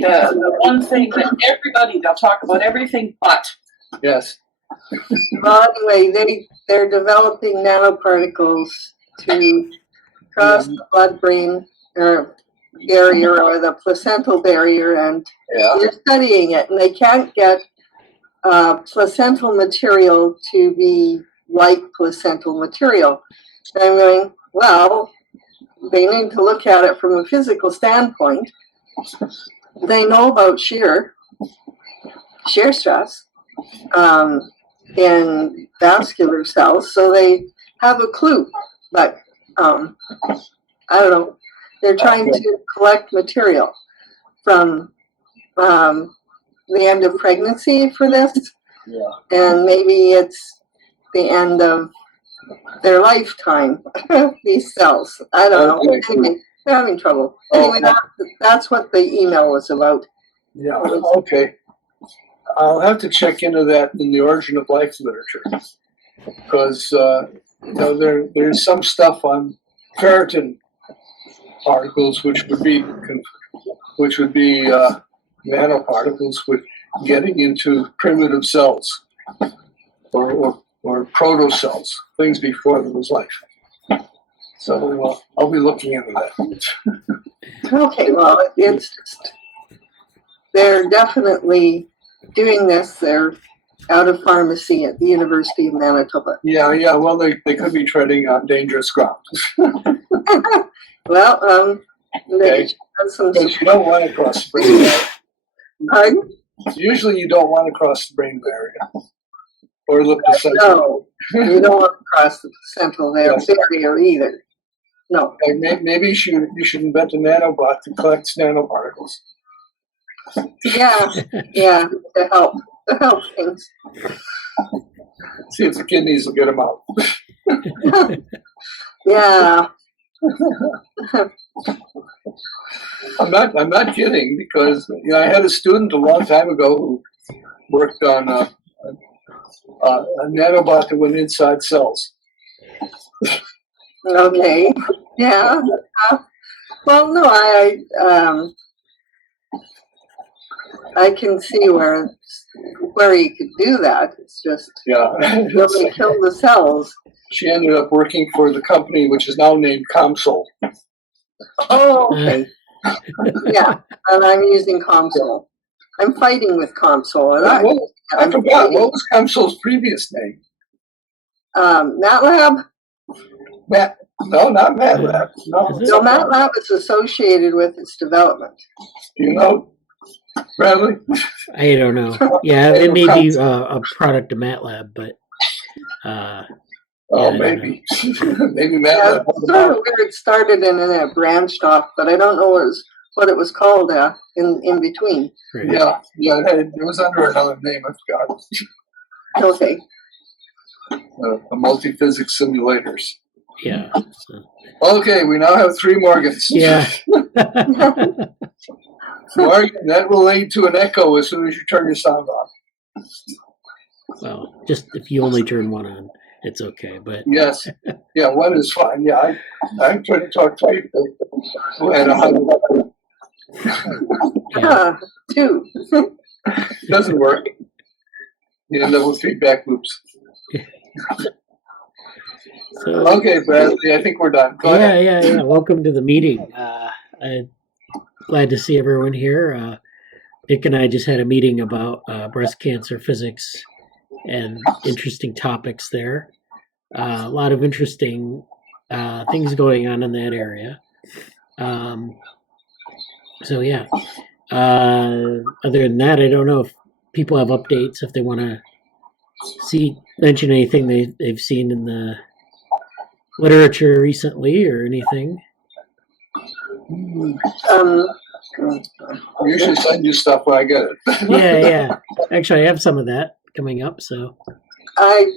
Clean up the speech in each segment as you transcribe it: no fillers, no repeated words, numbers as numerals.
the one thing that they'll talk about everything but. Yes. Well, anyway, they're developing nanoparticles to cross the blood-brain barrier or the placental barrier, and they're studying it, and they can't get placental material to be like placental material. And I'm going, well, they need to look at it from a physical standpoint. They know about shear stress in vascular cells, so they have a clue. But I don't know. They're trying to collect material from the end of pregnancy for this, and maybe it's the end of their lifetime. These cells. I don't know. Anyway, they're having trouble. Anyway, that's what the email was about. Yeah. Okay. I'll have to check into that in the origin of life literature, because there's some stuff on ferritin particles which would be nanoparticles with getting into primitive cells or protocells, things before there was life. So I'll be looking into that. Okay, well, it's just, they're definitely doing this. They're out of pharmacy at the University of Manitoba. Yeah. Well, they could be treading on dangerous ground. Well, okay. Because you don't want to cross the brain barrier. Pardon? Usually you don't want to cross the brain barrier. Or the placental. No, you don't want to cross the placental barrier either. No. Maybe you should invent a nanobot that collects nanoparticles. Yeah, to help things. See if the kidneys will get them out. Yeah. I'm not kidding, because I had a student a long time ago who worked on a nanobot that went inside cells. Okay. Yeah. Well, no, I can see where you could do that. It's just really kill the cells. She ended up working for the company which is now named ComSol. Oh, okay. Yeah, and I'm using ComSol. I'm fighting with ComSol. I forgot. What was ComSol's previous name? MATLAB? No, not MATLAB. No, MATLAB is associated with its development. Do you know, Bradley? I don't know. Yeah, it may be a product of MATLAB, but... maybe. Maybe MATLAB. It's sort of where it started and then it branched off, but I don't know what it was called in between. Right. Yeah, it was under another name, I forgot. Okay. The multi-physics simulators. Yeah. So. Okay, we now have 3 Morgans. Yeah. Morgan, that will lead to an echo as soon as you turn your sound on. Well, just if you only turn one on, it's okay. But yes, yeah, one is fine. Yeah, I'm trying to talk to people at 100. 2. Doesn't work. You end up with feedback loops. So, okay, Bradley, I think we're done. Go ahead. Yeah. Welcome to the meeting. I'm glad to see everyone here. Dick and I just had a meeting about breast cancer physics and interesting topics there. A lot of interesting things going on in that area. So yeah. Other than that, I don't know if people have updates, if they want to mention anything they've seen in the literature recently or anything. I usually send you stuff when I get it. Yeah. Actually, I have some of that coming up. So I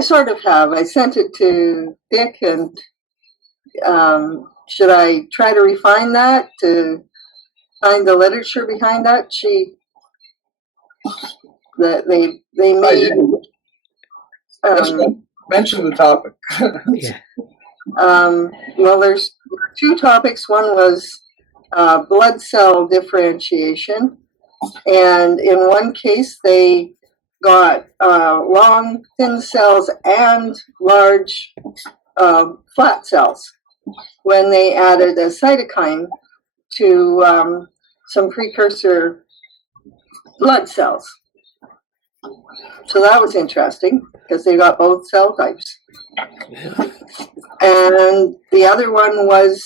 sort of have. I sent it to Dick, and should I try to refine that to find the literature behind that? They made. Mention the topic. Yeah. Well, there's 2 topics. One was blood cell differentiation. And in one case, they got long, thin cells and large flat cells when they added a cytokine to some precursor blood cells. So that was interesting because they got both cell types. And the other one was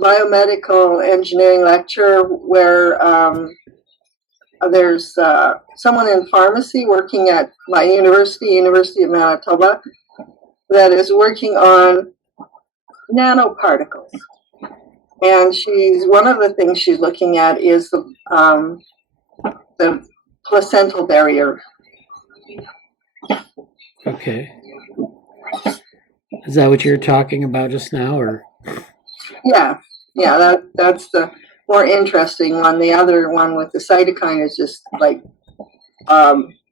biomedical engineering lecture where there's someone in pharmacy working at my University of Manitoba, that is working on nanoparticles. And one of the things she's looking at is the placental barrier. Okay. Is that what you're talking about just now, or? Yeah, that's the more interesting one. The other one with the cytokine is just like,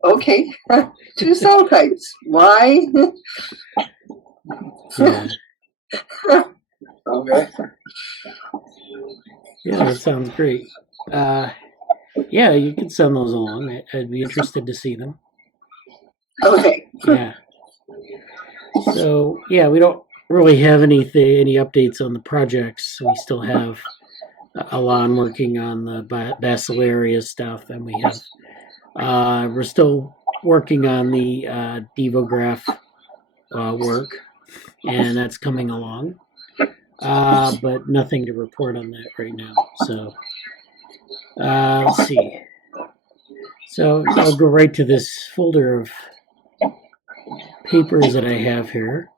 okay, 2 cell types. Why? Yeah. Okay. Yeah, that sounds great. Yeah, you can send those along. I'd be interested to see them. Okay. Yeah. So yeah, we don't really have any updates on the projects. We still have Alon working on the Bacillaria stuff, and we have we're still working on the DevoGraph work, and that's coming along. But nothing to report on that right now. So let's see. So I'll go right to this folder of papers that I have here.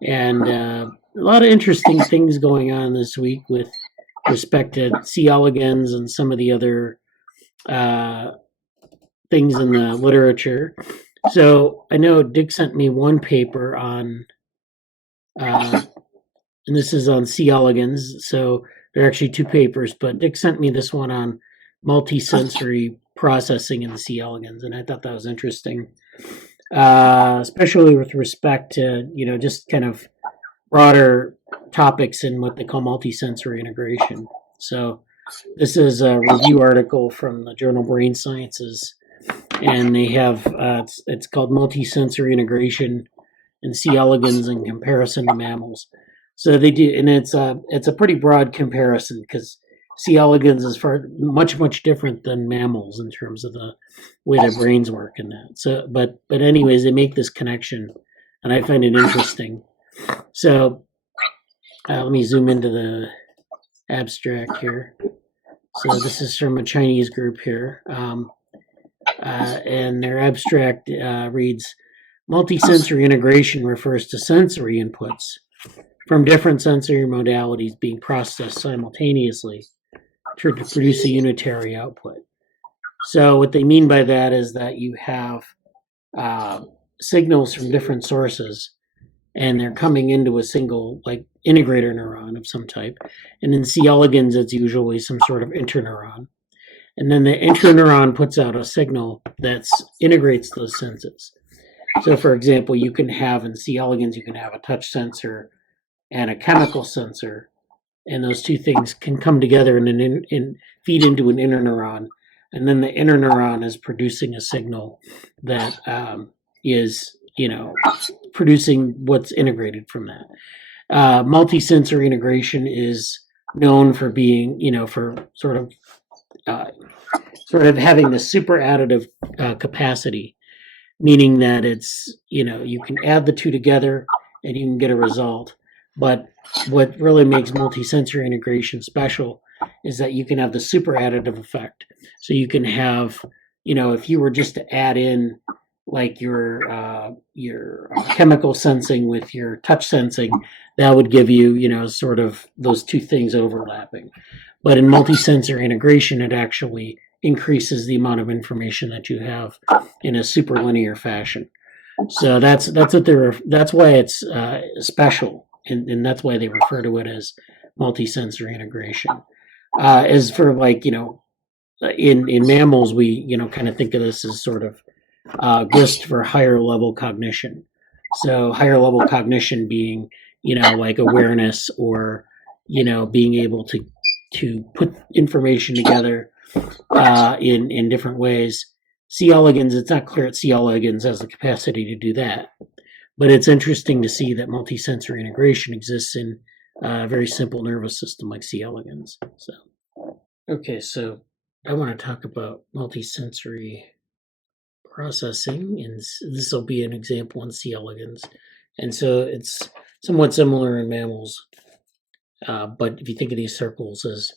And a lot of interesting things going on this week with respect to C. elegans and some of the other things in the literature. So I know Dick sent me one paper on, and this is on C. elegans. So there are actually 2 papers, but Dick sent me this one on multisensory processing in the C. elegans, and I thought that was interesting, especially with respect to, just kind of broader topics in what they call multisensory integration. So this is a review article from the journal Brain Sciences, and they have it's called Multisensory Integration in C. elegans in Comparison to Mammals. So they do, and it's a pretty broad comparison because C. elegans is much different than mammals in terms of the way their brains work and that. So, but anyways, they make this connection, and I find it interesting. So let me zoom into the abstract here. So this is from a Chinese group here, and their abstract reads, multisensory integration refers to sensory inputs from different sensory modalities being processed simultaneously to produce a unitary output. So what they mean by that is that you have signals from different sources, and they're coming into a single, like, integrator neuron of some type. And in C. elegans, it's usually some sort of interneuron. And then the interneuron puts out a signal that integrates those senses. So, for example, you can have in C. elegans, you can have a touch sensor and a chemical sensor, and those 2 things can come together and feed into an interneuron, and then the interneuron is producing a signal that is, producing what's integrated from that. Multisensory integration is known for being, for sort of having the super additive capacity, meaning that it's, you can add the 2 together and you can get a result. But what really makes multisensory integration special is that you can have the super additive effect. So you can have, if you were just to add in like your chemical sensing with your touch sensing, that would give you, sort of those 2 things overlapping. But in multisensory integration, it actually increases the amount of information that you have in a super linear fashion. So that's why it's special. And that's why they refer to it as multisensory integration. As for in mammals, we kind of think of this as sort of GIST for higher level cognition. So higher level cognition being like awareness or, being able to put information together in different ways. C. elegans, it's not clear that C. elegans has the capacity to do that. But it's interesting to see that multisensory integration exists in a very simple nervous system like C. elegans. So I want to talk about multisensory processing, and this will be an example in C. elegans. And so it's somewhat similar in mammals, but if you think of these circles as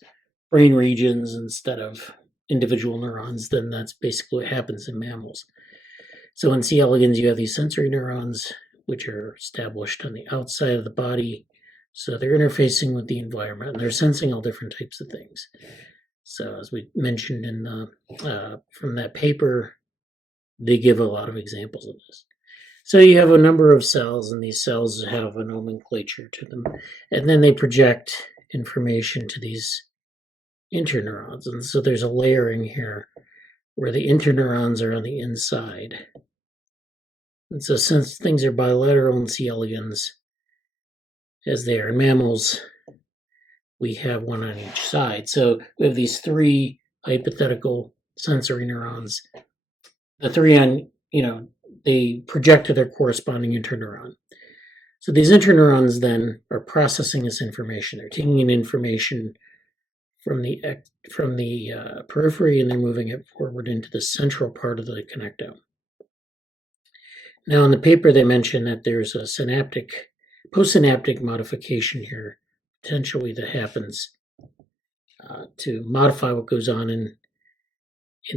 brain regions instead of individual neurons, then that's basically what happens in mammals. So in C. elegans, you have these sensory neurons, which are established on the outside of the body. So they're interfacing with the environment, and they're sensing all different types of things. So as we mentioned from that paper, they give a lot of examples of this. So you have a number of cells, and these cells have a nomenclature to them. And then they project information to these interneurons. And so there's a layering here where the interneurons are on the inside. And so since things are bilateral in C. elegans, as they are in mammals, we have one on each side. So we have these three hypothetical sensory neurons. The three on, they project to their corresponding interneuron. So these interneurons then are processing this information. They're taking in information from the periphery, and they're moving it forward into the central part of the connectome. Now in the paper, they mention that there's a postsynaptic modification here, potentially, that happens to modify what goes on in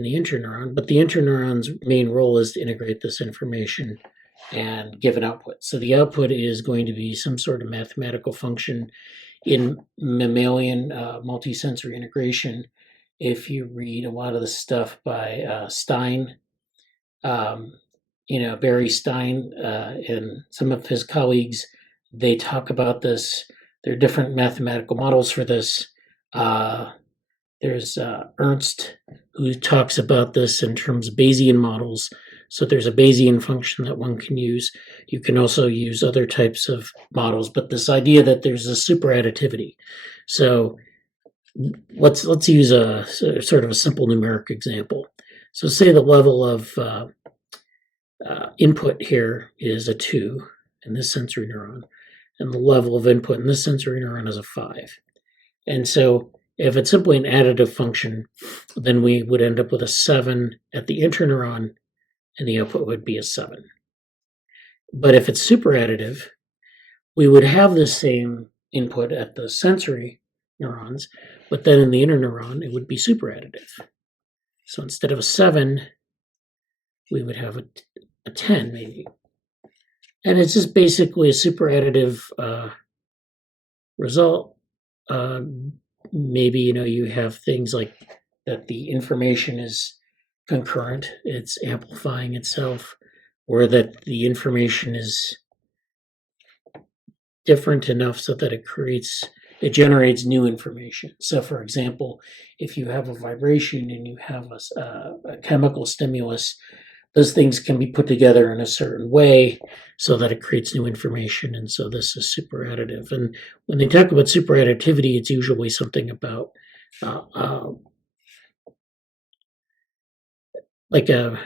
the interneuron, but the interneuron's main role is to integrate this information and give an output. So the output is going to be some sort of mathematical function. In mammalian multisensory integration, if you read a lot of the stuff by Stein, Barry Stein and some of his colleagues, they talk about this. There are different mathematical models for this. There's Ernst, who talks about this in terms of Bayesian models. So there's a Bayesian function that one can use. You can also use other types of models, but this idea that there's a super additivity. So let's use a sort of a simple numeric example. So say the level of input here is a 2 in this sensory neuron, and the level of input in this sensory neuron is a 5. And so if it's simply an additive function, then we would end up with a 7 at the interneuron, and the output would be a 7. But if it's super additive, we would have the same input at the sensory neurons, but then in the interneuron, it would be super additive. So instead of a 7, we would have a 10 maybe. And it's just basically a super additive result. Maybe, you have things like that the information is concurrent, it's amplifying itself, or that the information is different enough so that it generates new information. So for example, if you have a vibration and you have a chemical stimulus, those things can be put together in a certain way so that it creates new information. And so this is super additive. And when they talk about super additivity, it's usually something about like a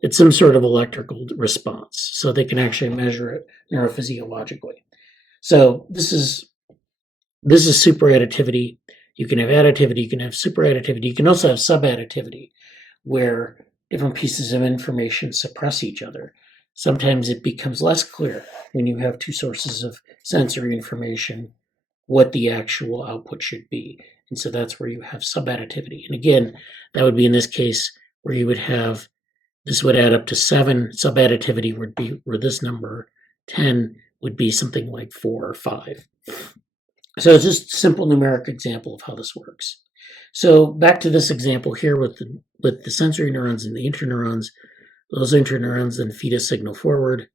it's some sort of electrical response. So they can actually measure it neurophysiologically. So this is super additivity. You can have additivity, you can have super additivity, you can also have subadditivity, where different pieces of information suppress each other. Sometimes it becomes less clear when you have two sources of sensory information what the actual output should be. And so that's where you have subadditivity. And again, that would be in this case where you would have, this would add up to 7. Subadditivity would be where this number 10 would be something like 4 or 5. So it's just a simple numeric example of how this works. So back to this example here with the sensory neurons and the interneurons. Those interneurons then feed a signal forward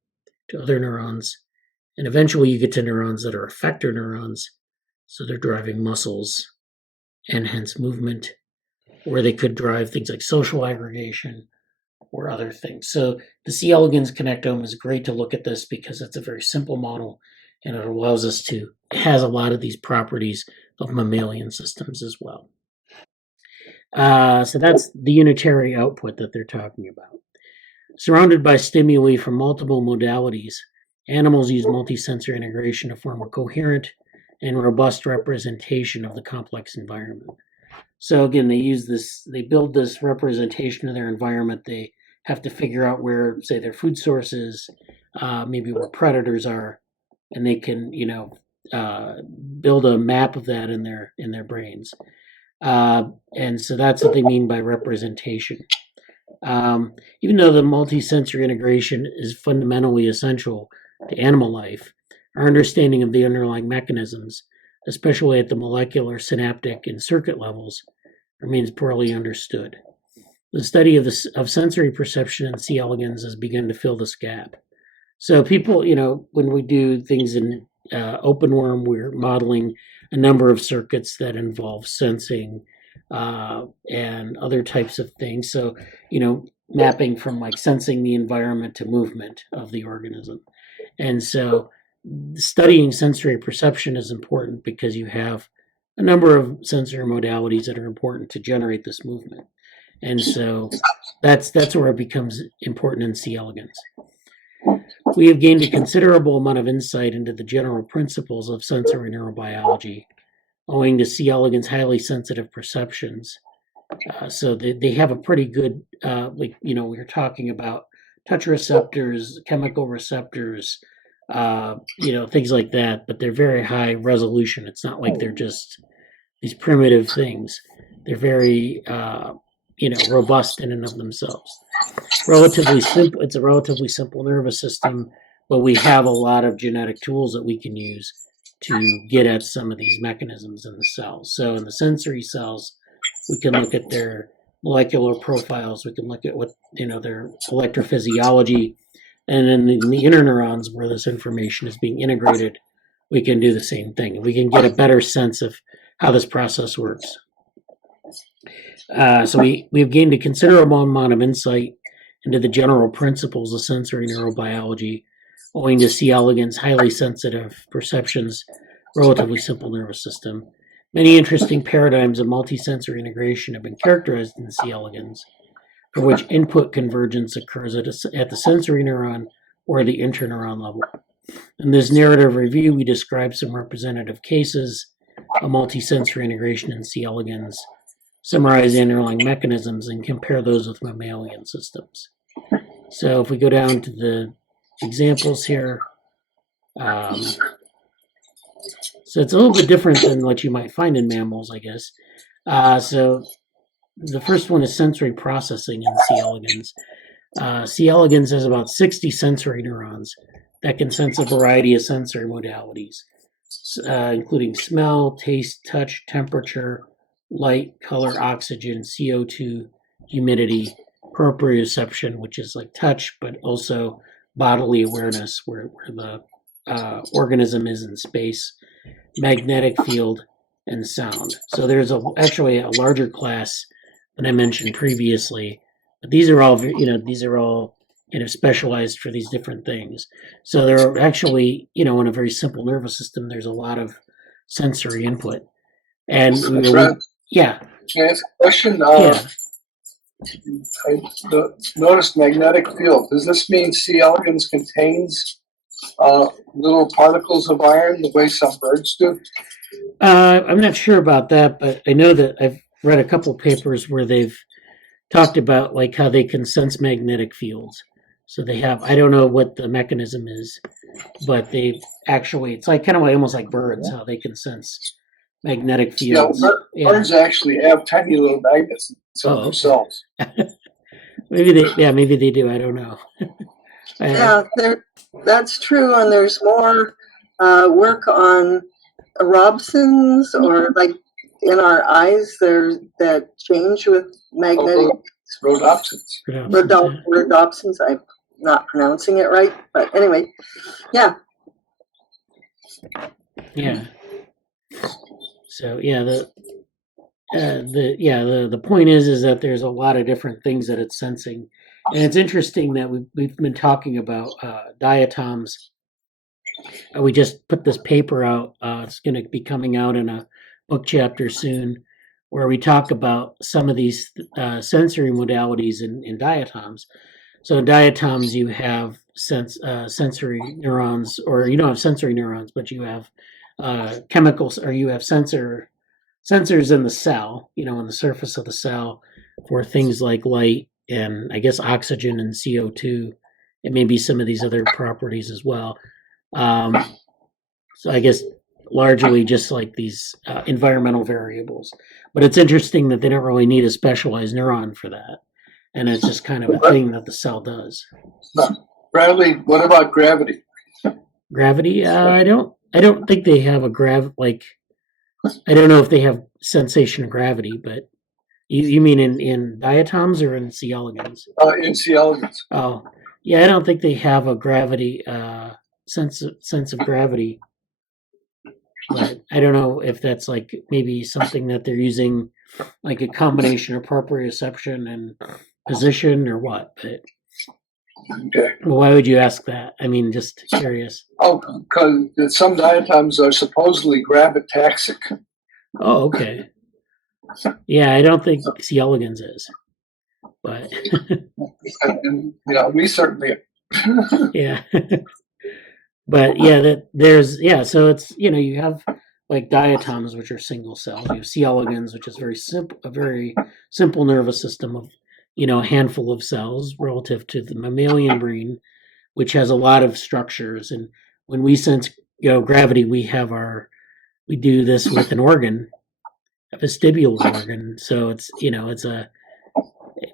to other neurons. And eventually you get to neurons that are effector neurons. So they're driving muscles and hence movement, or they could drive things like social aggregation or other things. So the C. elegans connectome is great to look at this because it's a very simple model, and it allows us to, it has a lot of these properties of mammalian systems as well. So that's the unitary output that they're talking about. Surrounded by stimuli from multiple modalities, animals use multisensory integration to form a coherent and robust representation of the complex environment. So again, they build this representation of their environment. They have to figure out where, say, their food source is, maybe where predators are, and they can, build a map of that in their brains. And so that's what they mean by representation. Even though the multisensory integration is fundamentally essential to animal life, our understanding of the underlying mechanisms, especially at the molecular, synaptic, and circuit levels, remains poorly understood. The study of sensory perception in C. elegans has begun to fill this gap. So people, when we do things in OpenWorm, we're modeling a number of circuits that involve sensing and other types of things. So, mapping from like sensing the environment to movement of the organism. And so studying sensory perception is important because you have a number of sensory modalities that are important to generate this movement. And so that's where it becomes important in C. elegans. We have gained a considerable amount of insight into the general principles of sensory neurobiology, owing to C. elegans' highly sensitive perceptions. So they have a pretty good, we were talking about touch receptors, chemical receptors, things like that, but they're very high resolution. It's not like they're just these primitive things. They're very, robust in and of themselves. Relatively simple. It's a relatively simple nervous system, but we have a lot of genetic tools that we can use to get at some of these mechanisms in the cells. So in the sensory cells, we can look at their molecular profiles. We can look at what, their electrophysiology. And in the interneurons where this information is being integrated, we can do the same thing. We can get a better sense of how this process works. So we've gained a considerable amount of insight into the general principles of sensory neurobiology, owing to C. elegans' highly sensitive perceptions, relatively simple nervous system. Many interesting paradigms of multisensory integration have been characterized in C. elegans, for which input convergence occurs at the sensory neuron or the interneuron level. In this narrative review, we describe some representative cases of multisensory integration in C. elegans, summarize the underlying mechanisms, and compare those with mammalian systems. So if we go down to the examples here, so it's a little bit different than what you might find in mammals, I guess. So the first one is sensory processing in C. elegans. C. elegans has about 60 sensory neurons that can sense a variety of sensory modalities, including smell, taste, touch, temperature, light, color, oxygen, CO2, humidity, proprioception, which is like touch, but also bodily awareness, where the organism is in space, magnetic field, and sound. So there's actually a larger class than I mentioned previously. But these are all, specialized for these different things. So there are actually, in a very simple nervous system, there's a lot of sensory input. And yeah. Can I ask a question? Yeah. I noticed magnetic field. Does this mean C. elegans contains little particles of iron the way some birds do? I'm not sure about that, but I know that I've read a couple papers where they've talked about like how they can sense magnetic fields. So they have, I don't know what the mechanism is, but they actually, it's like kind of like almost like birds, how they can sense magnetic fields. Birds actually have tiny little magnets themselves. Maybe they do. I don't know. Yeah, that's true. And there's more work on Robson's, or like in our eyes, that change with magnetic Rhodopsins. Rhodopsins. I'm not pronouncing it right, but anyway, yeah. Yeah. So yeah, the point is that there's a lot of different things that it's sensing, And it's interesting that we've been talking about diatoms. We just put this paper out. It's going to be coming out in a book chapter soon, where we talk about some of these sensory modalities in diatoms. So in diatoms, you have sensory neurons, or you don't have sensory neurons, but you have chemicals, or you have sensors in the cell, on the surface of the cell for things like light and I guess oxygen and CO2, and maybe some of these other properties as well. So I guess largely just like these environmental variables. But it's interesting that they don't really need a specialized neuron for that. And it's just kind of a thing that the cell does. Bradley, what about gravity? Gravity? I don't think they have I don't know if they have sensation of gravity, but you mean in diatoms or in C. elegans? In C. elegans. Oh, yeah, I don't think they have a gravity sense of gravity. But I don't know if that's like maybe something that they're using, like a combination of proprioception and position or what. But Okay. why would you ask that? I mean, just curious. Oh, because some diatoms are supposedly gravitaxic. Oh, okay. Yeah, I don't think C. elegans is, but And, we certainly yeah. But yeah, so it's you have like diatoms, which are single cell. You have C. elegans, which is a very simple nervous system of a handful of cells relative to the mammalian brain, which has a lot of structures. And when we sense gravity, we do this with an organ, a vestibular organ. So it's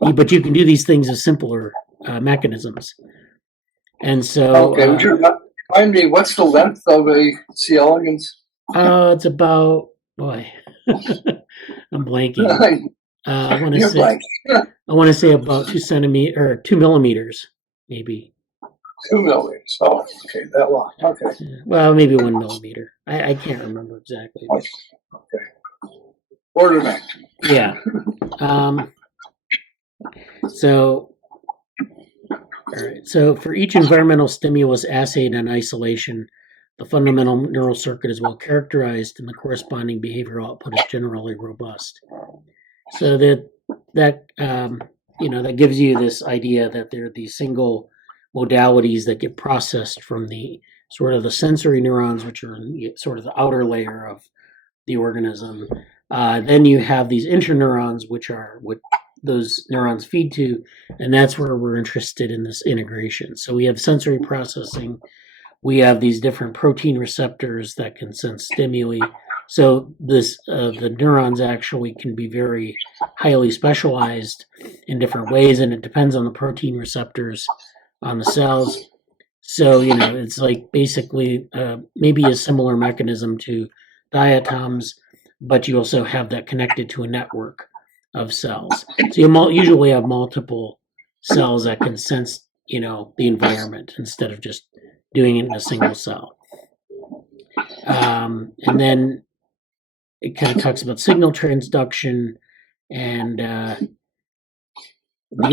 but you can do these things as simpler mechanisms. And so okay. Would you remind me, what's the length of a C. elegans? It's about I'm blanking. I want to say about 2 millimeters, maybe. 2 millimeters. Oh, okay, that long. Okay. Well, maybe 1 millimeter. I can't remember exactly. Okay. Order of magnitude. Yeah. So, all right. So for each environmental stimulus assayed in isolation, the fundamental neural circuit is well characterized, and the corresponding behavioral output is generally robust. So that gives you this idea that there are these single modalities that get processed from the sort of the sensory neurons, which are in sort of the outer layer of the organism. Then you have these interneurons, which are what those neurons feed to, and that's where we're interested in this integration. So we have sensory processing. We have these different protein receptors that can sense stimuli. So the neurons actually can be very highly specialized in different ways, and it depends on the protein receptors on the cells. So it's like basically maybe a similar mechanism to diatoms, but you also have that connected to a network of cells. So you usually have multiple cells that can sense the environment instead of just doing it in a single cell. And then it kind of talks about signal transduction and the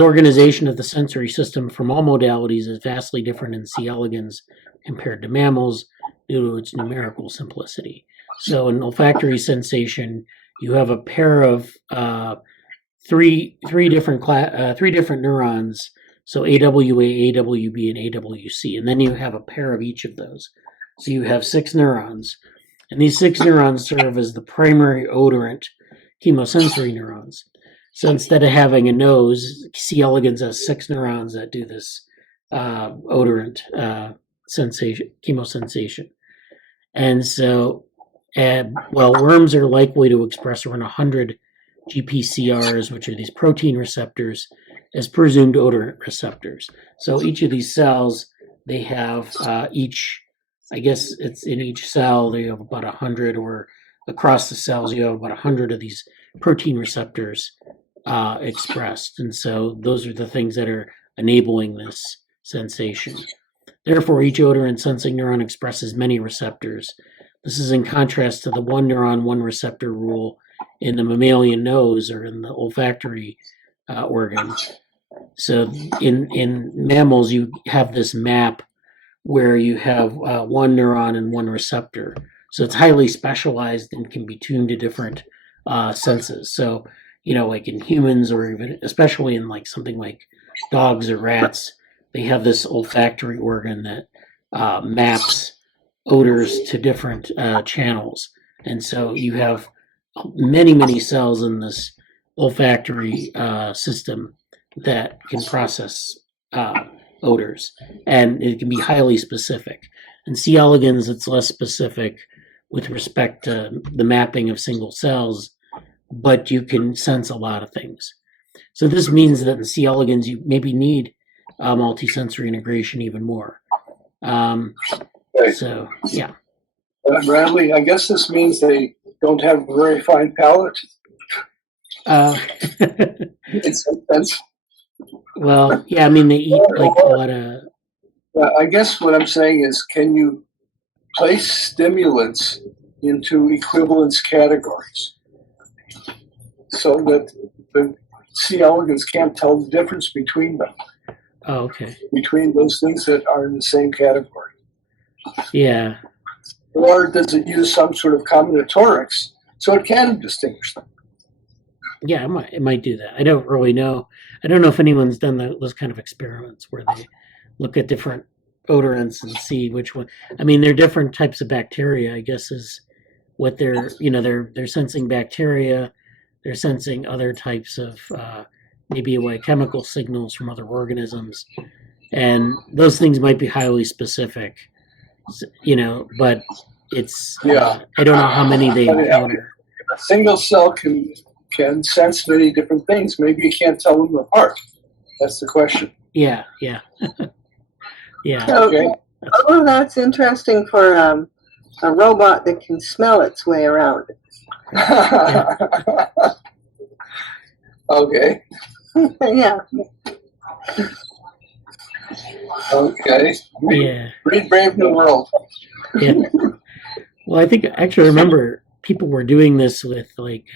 organization of the sensory system from all modalities is vastly different in C. elegans compared to mammals due to its numerical simplicity. So in olfactory sensation, you have a pair of three different neurons. So AWA, AWB, and AWC, and then you have a pair of each of those. So you have 6 neurons, and these 6 neurons serve as the primary odorant chemosensory neurons. So instead of having a nose, C. elegans has 6 neurons that do this odorant sensation, chemosensation. And so, worms are likely to express around 100 GPCRs, which are these protein receptors, as presumed odorant receptors. So each of these cells, they have I guess it's in each cell, they have about 100, or across the cells, you have about 100 of these protein receptors expressed. And so those are the things that are enabling this sensation. Therefore, each odorant sensing neuron expresses many receptors. This is in contrast to the one neuron, one receptor rule in the mammalian nose or in the olfactory organ. So in mammals, you have this map where you have one neuron and one receptor. So it's highly specialized and can be tuned to different senses. So, like in humans, or even especially in like something like dogs or rats, they have this olfactory organ that maps odors to different channels. And so you have many cells in this olfactory system that can process odors, and it can be highly specific. In C. elegans, it's less specific with respect to the mapping of single cells, but you can sense a lot of things. So this means that in C. elegans, you maybe need multisensory integration even more. So, yeah. Bradley, I guess this means they don't have a very fine palate. In some sense. Well, yeah, I mean, they eat like a lot of. I guess what I'm saying is, can you place stimulants into equivalence categories so that the C. elegans can't tell the difference between them, Oh, okay. between those things that are in the same category? Yeah. Or does it use some sort of combinatorics so it can distinguish them? Yeah, it might do that. I don't really know. I don't know if anyone's done those kind of experiments where they look at different odorants and see which one. I mean, they're different types of bacteria, I guess, is what they're sensing bacteria. They're sensing other types of maybe like chemical signals from other organisms, and those things might be highly specific. But it's I don't know how many they encounter. A single cell can sense many different things. Maybe you can't tell them apart. That's the question. Yeah. Yeah. Okay. Oh, that's interesting for a robot that can smell its way around. Okay. Yeah. Okay. Yeah. Read Brave New World. Yeah. Well, I think I actually remember people were doing this with like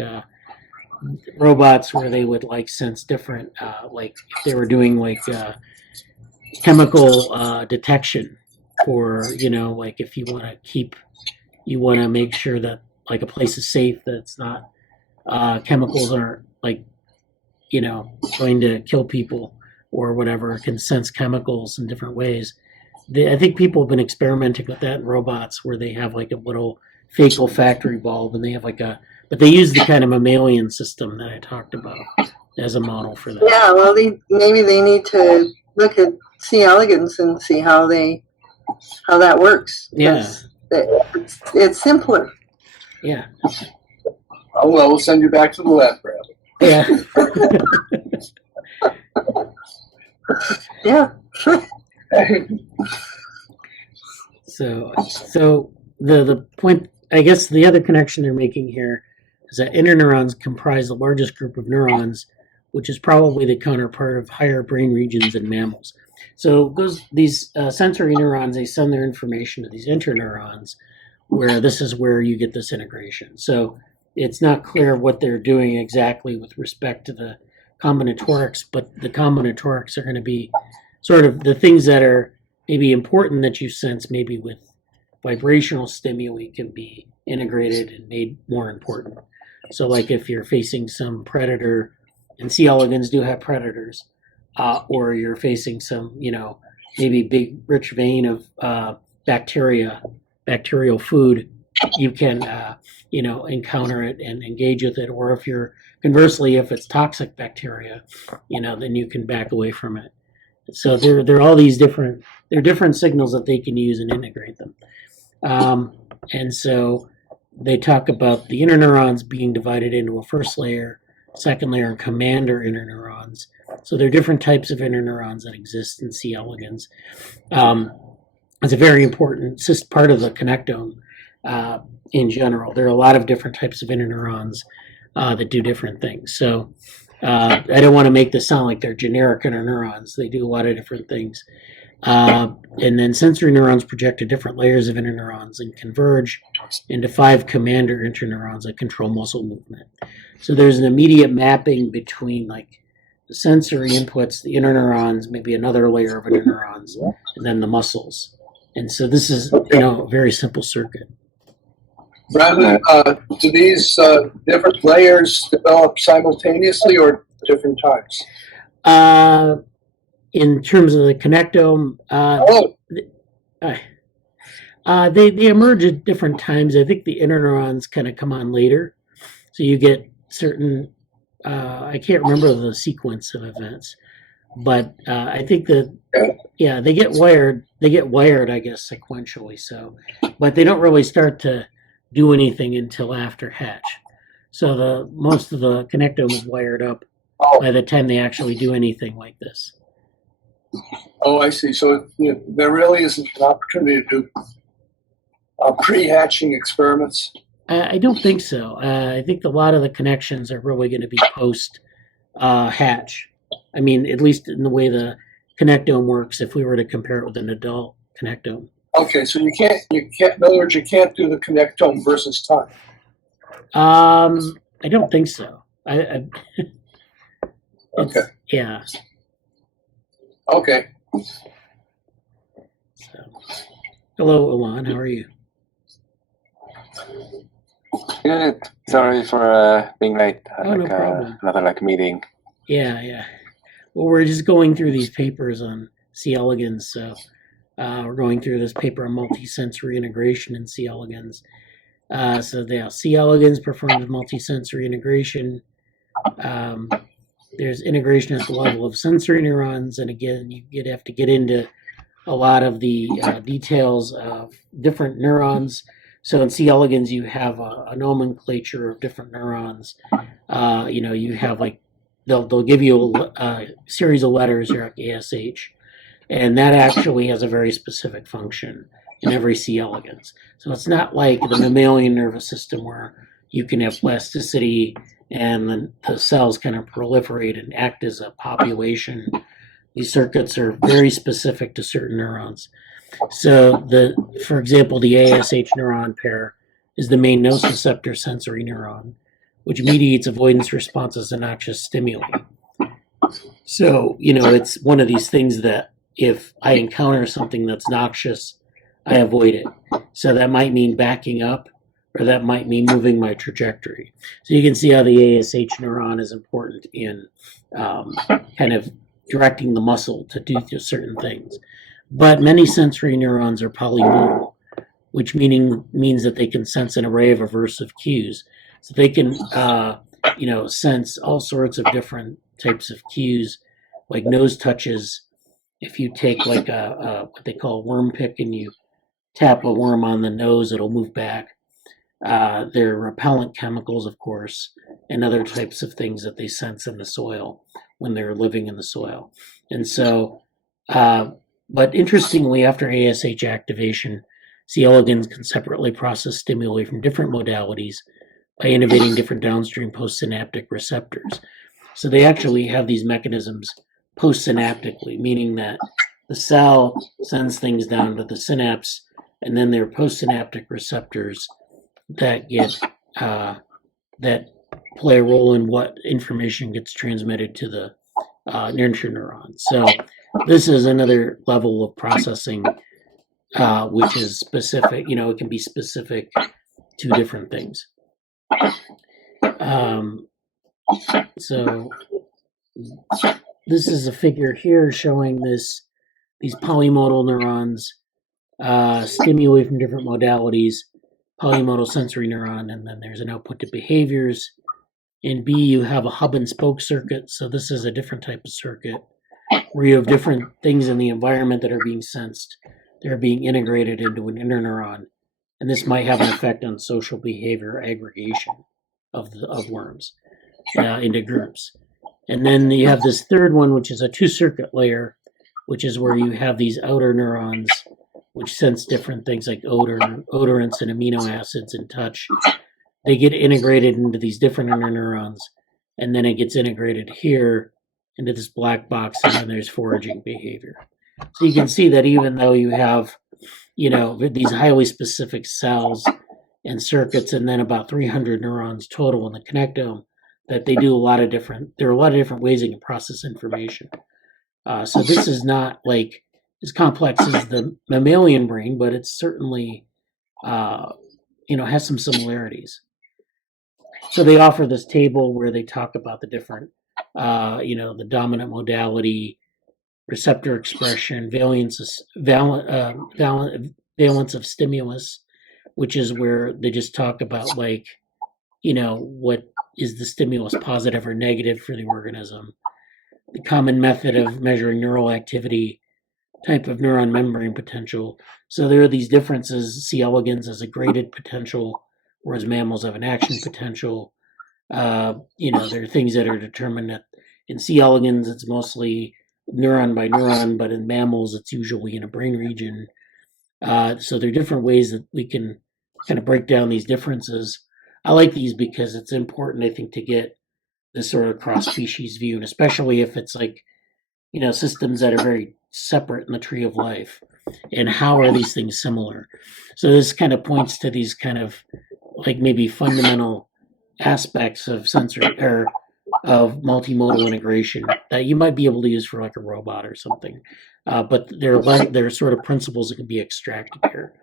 robots where they would like sense different, like if they were doing like chemical detection for, like if you want to make sure that like a place is safe, that it's not chemicals aren't like, going to kill people or whatever, can sense chemicals in different ways. I think people have been experimenting with that in robots where they have like a little fake olfactory bulb and they have but they use the kind of mammalian system that I talked about as a model for that. Yeah, well, maybe they need to look at C. elegans and see how that works. Yeah. It's simpler. Yeah. Oh, well, we'll send you back to the lab, Brad. Yeah. Yeah. So the point, I guess the other connection they're making here is that interneurons comprise the largest group of neurons, which is probably the counterpart of higher brain regions in mammals. So these sensory neurons, they send their information to these interneurons, where this is where you get this integration. So it's not clear what they're doing exactly with respect to the combinatorics, but the combinatorics are going to be sort of the things that are maybe important that you sense maybe with vibrational stimuli can be integrated and made more important. So like if you're facing some predator, and C. elegans do have predators, or you're facing some, maybe big rich vein of bacterial food, you can, encounter it and engage with it. Or if you're, conversely, if it's toxic bacteria, then you can back away from it. So there are all these different signals that they can use and integrate them. And so they talk about the interneurons being divided into a first layer, second layer, and commander interneurons. So there are different types of interneurons that exist in C. elegans. It's a very important part of the connectome in general. There are a lot of different types of interneurons that do different things. So I don't want to make this sound like they're generic interneurons. They do a lot of different things. And then sensory neurons project to different layers of interneurons and converge into 5 commander interneurons that control muscle movement. So there's an immediate mapping between like sensory inputs, the interneurons, maybe another layer of interneurons, and then the muscles. And so this is, a very simple circuit. Brandon, do these different layers develop simultaneously or different times? In terms of the connectome, they emerge at different times. I think the interneurons kind of come on later. So you get certain, I can't remember the sequence of events, but I think that, they get wired, I guess, sequentially. So, but they don't really start to do anything until after hatch. So most of the connectome is wired up by the time they actually do anything like this. Oh, I see. So there really isn't an opportunity to do pre-hatching experiments? I don't think so. I think a lot of the connections are really going to be post hatch. I mean, at least in the way the connectome works, if we were to compare it with an adult connectome. Okay, so you can't. In other words, you can't do the connectome versus time. I don't think so. Okay. Yeah. Okay. So, hello, Alon. How are you? Good. Sorry for being late. Oh, no problem. Another meeting. Yeah. Well, we're just going through these papers on C. elegans. So we're going through this paper on multisensory integration in C. elegans. C. elegans performs multisensory integration. There's integration at the level of sensory neurons, and again, you'd have to get into a lot of the details of different neurons. So in C. elegans, you have a nomenclature of different neurons. You have they'll give you a series of letters here, like ASH, and that actually has a very specific function in every C. elegans. So it's not like the mammalian nervous system where you can have plasticity and then the cells kind of proliferate and act as a population. These circuits are very specific to certain neurons. So for example, the ASH neuron pair is the main nociceptor sensory neuron, which mediates avoidance responses to noxious stimuli. So, it's one of these things that if I encounter something that's noxious, I avoid it. So that might mean backing up, or that might mean moving my trajectory. So you can see how the ASH neuron is important in kind of directing the muscle to do certain things. But many sensory neurons are polymodal, which means that they can sense an array of aversive cues. So they can, sense all sorts of different types of cues, like nose touches. If you take like what they call a worm pick and you tap a worm on the nose, it'll move back. There are repellent chemicals, of course, and other types of things that they sense in the soil when they're living in the soil. And so, but interestingly, after ASH activation, C. elegans can separately process stimuli from different modalities by innervating different downstream postsynaptic receptors. So they actually have these mechanisms postsynaptically, meaning that the cell sends things down to the synapse, and then there are postsynaptic receptors that get that play a role in what information gets transmitted to the nurture neuron. So this is another level of processing, which is specific. It can be specific to different things. So this is a figure here showing these polymodal neurons, stimuli from different modalities, polymodal sensory neuron, and then there's an output to behaviors. In B, you have a hub and spoke circuit. So this is a different type of circuit where you have different things in the environment that are being sensed. They're being integrated into an interneuron. And this might have an effect on social behavior aggregation of worms into groups. And then you have this third one, which is a two-circuit layer, which is where you have these outer neurons, which sense different things like odorants and amino acids and touch. They get integrated into these different interneurons, and then it gets integrated here into this black box, and then there's foraging behavior. So you can see that even though you have, these highly specific cells and circuits, and then about 300 neurons total in the connectome, that they do there are a lot of different ways they can process information. So this is not like as complex as the mammalian brain, but it's certainly, has some similarities. So they offer this table where they talk about the different, the dominant modality, receptor expression, valence of stimulus, which is where they just talk about what is the stimulus, positive or negative for the organism, the common method of measuring neural activity, type of neuron membrane potential. So there are these differences. C. elegans has a graded potential, whereas mammals have an action potential. There are things that are determined that in C. elegans it's mostly neuron by neuron, but in mammals it's usually in a brain region. So there are different ways that we can kind of break down these differences. I like these because it's important, I think, to get this sort of cross-species view, and especially if it's systems that are very separate in the tree of life, and how are these things similar. So this kind of points to these kind of maybe fundamental aspects of sensory or of multimodal integration that you might be able to use for a robot or something. But there are sort of principles that can be extracted here.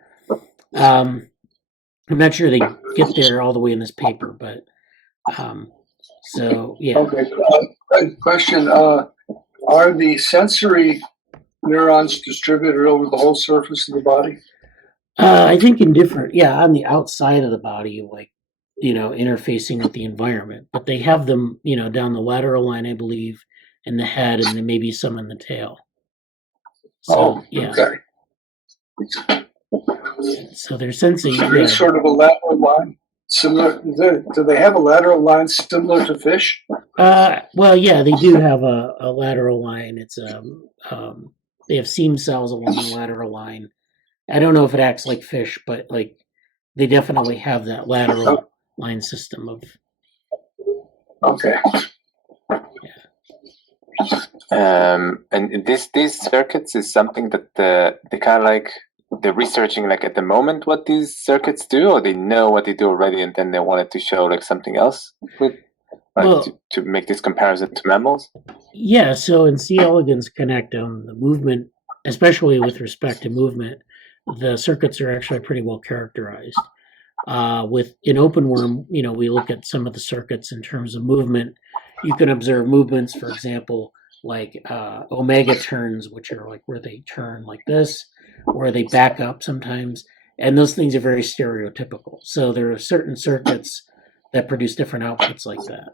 I'm not sure they get there all the way in this paper, but so yeah. Okay. Question: are the sensory neurons distributed over the whole surface of the body? I think on the outside of the body, interfacing with the environment, but they have them, down the lateral line, I believe, in the head, and then maybe some in the tail. So, okay. So they're sensing. There's sort of a lateral line similar. Do they have a lateral line similar to fish? Well, yeah, they do have a lateral line. It's they have seam cells along the lateral line. I don't know if it acts like fish, but they definitely have that lateral line system of. Okay. And these circuits is something that they kind of they're researching at the moment what these circuits do, or they know what they do already, and then they wanted to show something else with to make this comparison to mammals. Yeah, so in C. elegans connectome, the movement, especially with respect to movement, the circuits are actually pretty well characterized. In OpenWorm, we look at some of the circuits in terms of movement. You can observe movements, for example, omega turns, which are where they turn like this, or they back up sometimes, and those things are very stereotypical. So there are certain circuits that produce different outputs like that.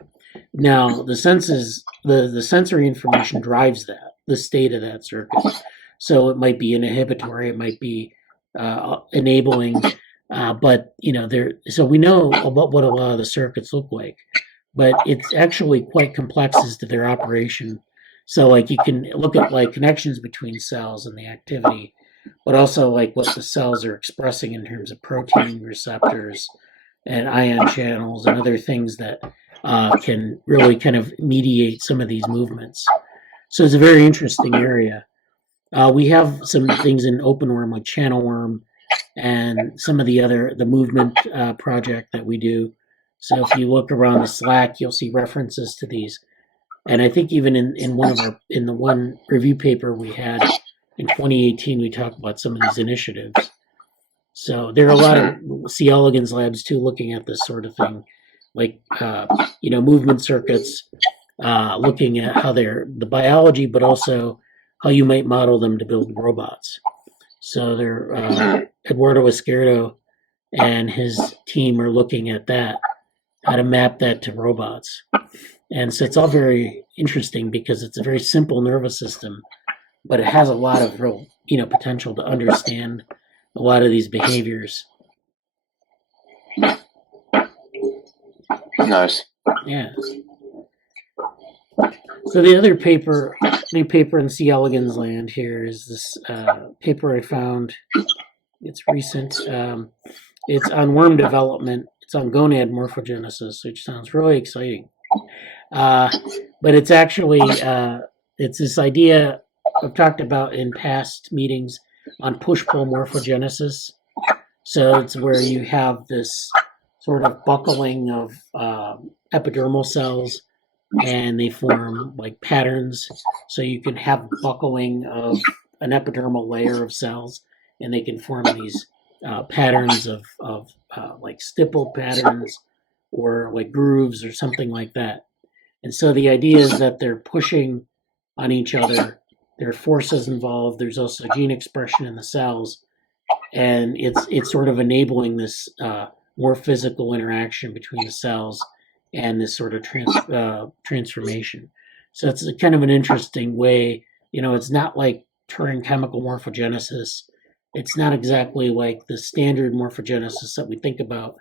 Now, the sensory information drives the state of that circuit. So it might be inhibitory, it might be enabling, but so we know about what a lot of the circuits look like, but it's actually quite complex as to their operation. So you can look at connections between cells and the activity, but also what the cells are expressing in terms of protein receptors and ion channels and other things that can really kind of mediate some of these movements. So it's a very interesting area. We have some things in OpenWorm like channel worm and some of the movement project that we do. So if you look around the Slack, you'll see references to these. And I think even in the one review paper we had in 2018, we talked about some of these initiatives. So there are a lot of C. elegans labs too looking at this sort of thing, movement circuits, looking at how they're the biology, but also how you might model them to build robots. So Eduardo Izquierdo and his team are looking at that, how to map that to robots. And so it's all very interesting because it's a very simple nervous system, but it has a lot of real, potential to understand a lot of these behaviors. Nice. Yeah. So the other new paper in C. elegans land here is this paper I found. It's recent. It's on worm development. It's on gonad morphogenesis, which sounds really exciting. But it's actually it's this idea I've talked about in past meetings on push-pull morphogenesis. So it's where you have this sort of buckling of epidermal cells, and they form like patterns. So you can have buckling of an epidermal layer of cells, and they can form these patterns of like stipple patterns or like grooves or something like that. And so the idea is that they're pushing on each other. There are forces involved. There's also gene expression in the cells, and it's sort of enabling this more physical interaction between the cells and this sort of transformation. So it's a kind of an interesting way. It's not like Turing chemical morphogenesis. It's not exactly like the standard morphogenesis that we think about.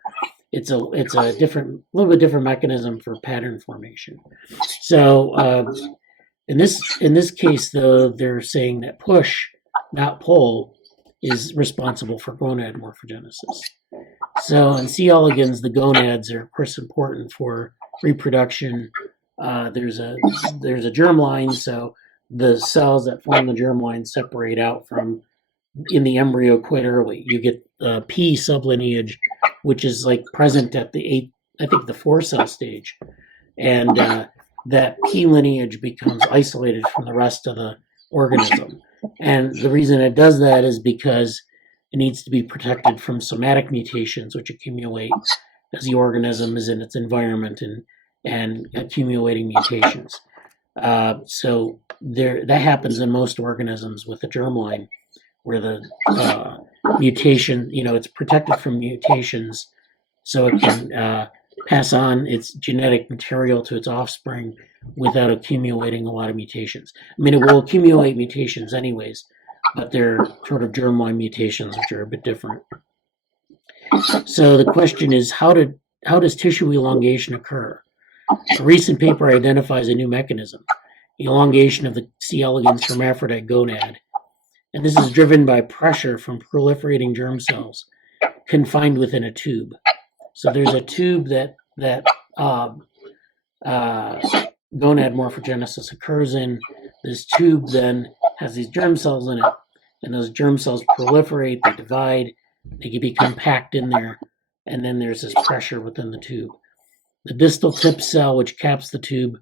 It's a little bit different mechanism for pattern formation. So in this case, though, they're saying that push, not pull, is responsible for gonad morphogenesis. So in C. elegans, the gonads are, of course, important for reproduction. There's a germline, so the cells that form the germline separate out from in the embryo quite early. You get P sublineage, which is like present at the 4 cell stage, and that P lineage becomes isolated from the rest of the organism. And the reason it does that is because it needs to be protected from somatic mutations, which accumulate as the organism is in its environment and accumulating mutations. So that happens in most organisms with the germline, where the mutation, it's protected from mutations, so it can pass on its genetic material to its offspring without accumulating a lot of mutations. I mean, it will accumulate mutations anyways, but they're sort of germline mutations, which are a bit different. So the question is, how does tissue elongation occur? A recent paper identifies a new mechanism, elongation of the C. elegans hermaphrodite gonad. And this is driven by pressure from proliferating germ cells confined within a tube. So there's a tube that gonad morphogenesis occurs in. This tube then has these germ cells in it, and those germ cells proliferate, they divide, they can become packed in there, and then there's this pressure within the tube. The distal tip cell, which caps the tube,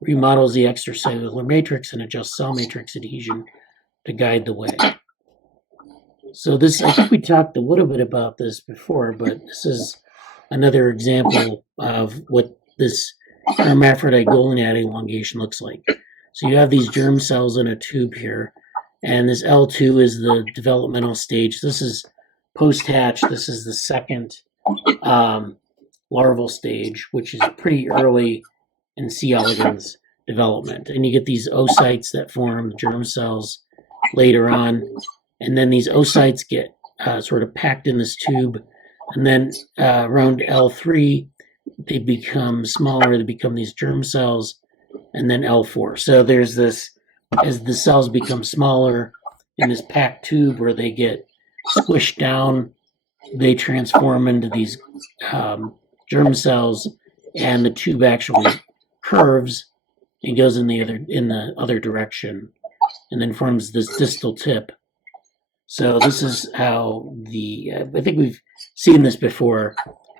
remodels the extracellular matrix and adjusts cell matrix adhesion to guide the way. So I think we talked a little bit about this before, but this is another example of what this hermaphrodite gonad elongation looks like. So you have these germ cells in a tube here, and this L2 is the developmental stage. This is post-hatch. This is the second larval stage, which is pretty early in C. elegans development. And you get these oocytes that form germ cells later on, and then these oocytes get sort of packed in this tube, and then around L3 they become smaller, they become these germ cells, and then L4. So there's this, as the cells become smaller in this packed tube where they get squished down, they transform into these germ cells, and the tube actually curves and goes in the other direction, and then forms this distal tip. So this is how I think we've seen this before,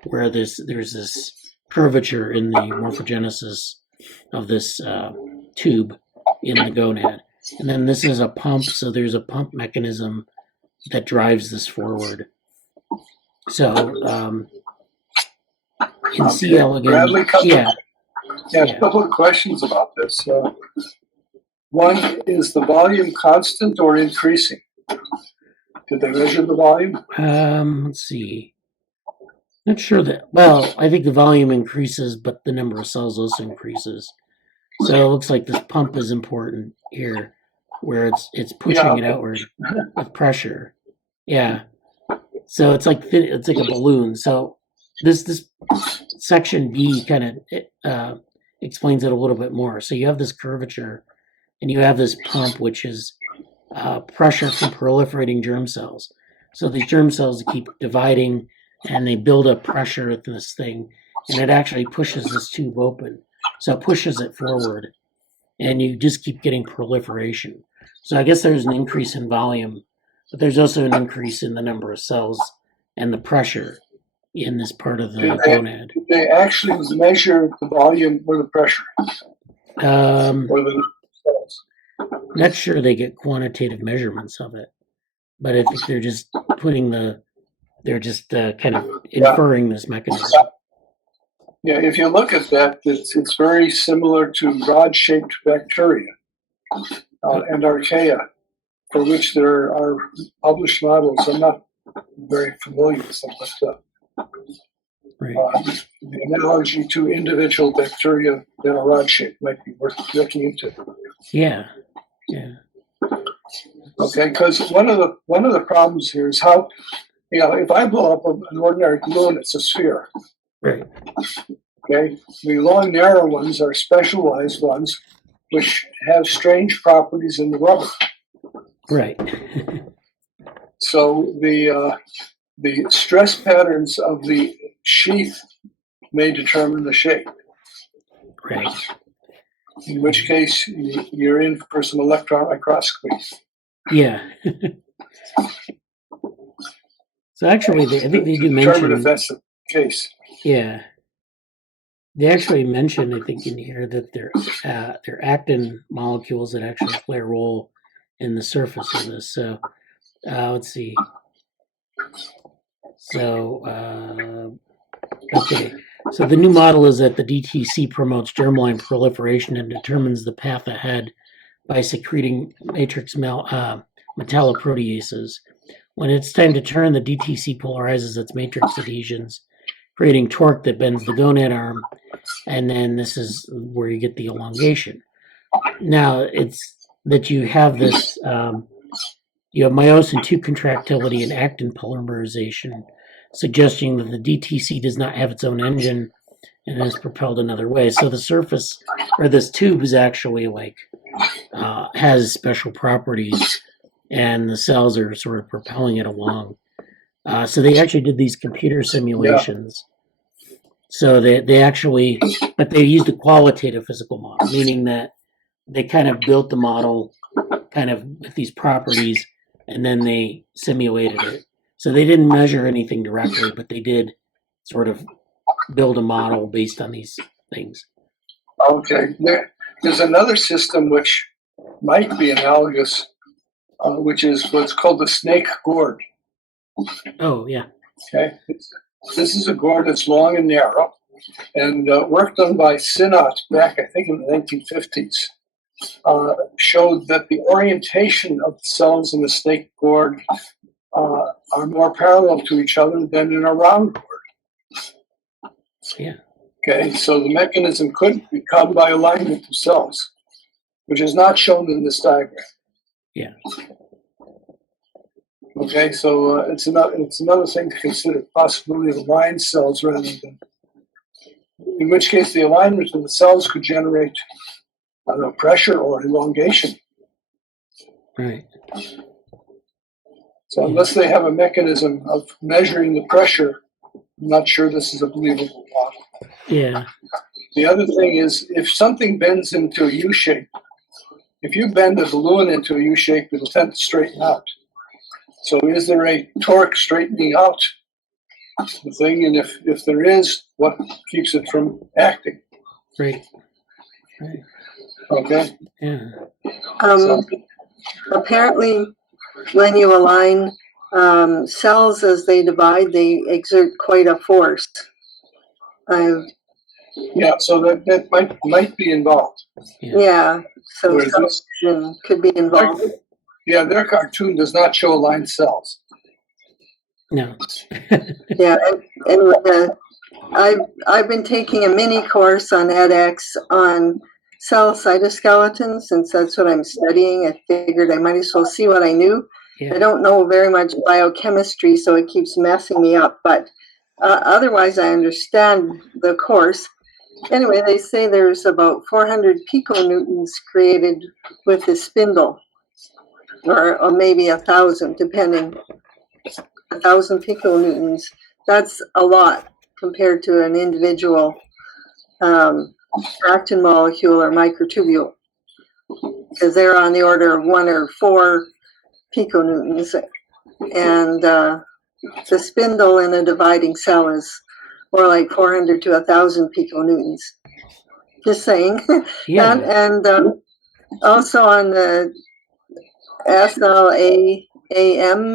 where there's this curvature in the morphogenesis of this tube in the gonad. And then this is a pump, so there's a pump mechanism that drives this forward. So in C. elegans, Yeah, a couple of questions about this. One, is the volume constant or increasing? Did they measure the volume? Let's see. Not sure that. Well, I think the volume increases, but the number of cells also increases. So it looks like this pump is important here, where it's pushing it outward with pressure. Yeah. So it's like a balloon. So this section B kind of explains it a little bit more. So you have this curvature, and you have this pump, which is pressure from proliferating germ cells. So these germ cells keep dividing, and they build up pressure at this thing, and it actually pushes this tube open. So it pushes it forward, and you just keep getting proliferation. So I guess there's an increase in volume, but there's also an increase in the number of cells and the pressure. in this part of the Did gonad. they actually measure the volume or the pressure or the cells? Not sure they get quantitative measurements of it, but I think they're just kind of inferring this mechanism. Yeah, if you look at that, it's very similar to rod-shaped bacteria and archaea, for which there are published models. I'm not very familiar with some of that stuff. Right. The analogy to individual bacteria that are rod-shaped might be worth looking into. Yeah. Okay, because one of the problems here is how, if I blow up an ordinary balloon, it's a sphere. Right. Okay, the long, narrow ones are specialized ones, which have strange properties in the rubber. Right. So the stress patterns of the sheath may determine the shape. Right. In which case, you're in for some electron microscopy. Yeah. So actually, I think they do Determine mention. if that's the case. Yeah. They actually mention, I think, in here that they're actin molecules that actually play a role in the surface of this. So let's see. So okay. So the new model is that the DTC promotes germline proliferation and determines the path ahead by secreting matrix metalloproteases. When it's time to turn, the DTC polarizes its matrix adhesions, creating torque that bends the gonad arm, and then this is where you get the elongation. Now, it's that you have this, you have myosin 2 contractility and actin polymerization, suggesting that the DTC does not have its own engine and is propelled another way. So the surface, or this tube, is actually has special properties, and the cells are sort of propelling it along. So they actually did these computer simulations. Yeah. So they actually, but they used a qualitative physical model, meaning that they kind of built the model kind of with these properties, and then they simulated it. So they didn't measure anything directly, but they did sort of build a model based on these things. Okay. There's another system which might be analogous, which is what's called the snake gourd. Oh, yeah. Okay. This is a gourd that's long and narrow, and work done by Sinnott back, I think, in the 1950s, showed that the orientation of the cells in the snake gourd are more parallel to each other than in a round gourd. Yeah. Okay, so the mechanism could come by alignment of cells, which is not shown in this diagram. Yeah. Okay, so it's another thing to consider, possibility of aligned cells rather than, in which case the alignment of the cells could generate, I don't know, pressure or elongation. Right. So unless they have a mechanism of measuring the pressure, I'm not sure this is a believable model. Yeah. The other thing is, if something bends into a U shape, if you bend a balloon into a U shape, it'll tend to straighten out. So is there a torque straightening out the thing? And if there is, what keeps it from acting? Right. Right. Okay. Yeah. Apparently, when you align cells as they divide, they exert quite a force. Yeah, so that might be involved. Yeah, so Whereas substitution could be involved. Their cartoon does not show aligned cells. No. Yeah, and I've been taking a mini course on edX on cell cytoskeletons, since that's what I'm studying. I figured I might as well see what I knew. Yeah. I don't know very much biochemistry, so it keeps messing me up, but otherwise I understand the course. Anyway, they say there's about 400 piconewtons created with the spindle, or maybe 1,000, depending. 1,000 piconewtons. That's a lot compared to an individual actin molecule or microtubule, because they're on the order of 1 or 4 piconewtons. And the spindle in a dividing cell is more like 400 to 1,000 piconewtons. Just saying. Yeah. And also on the SLAAM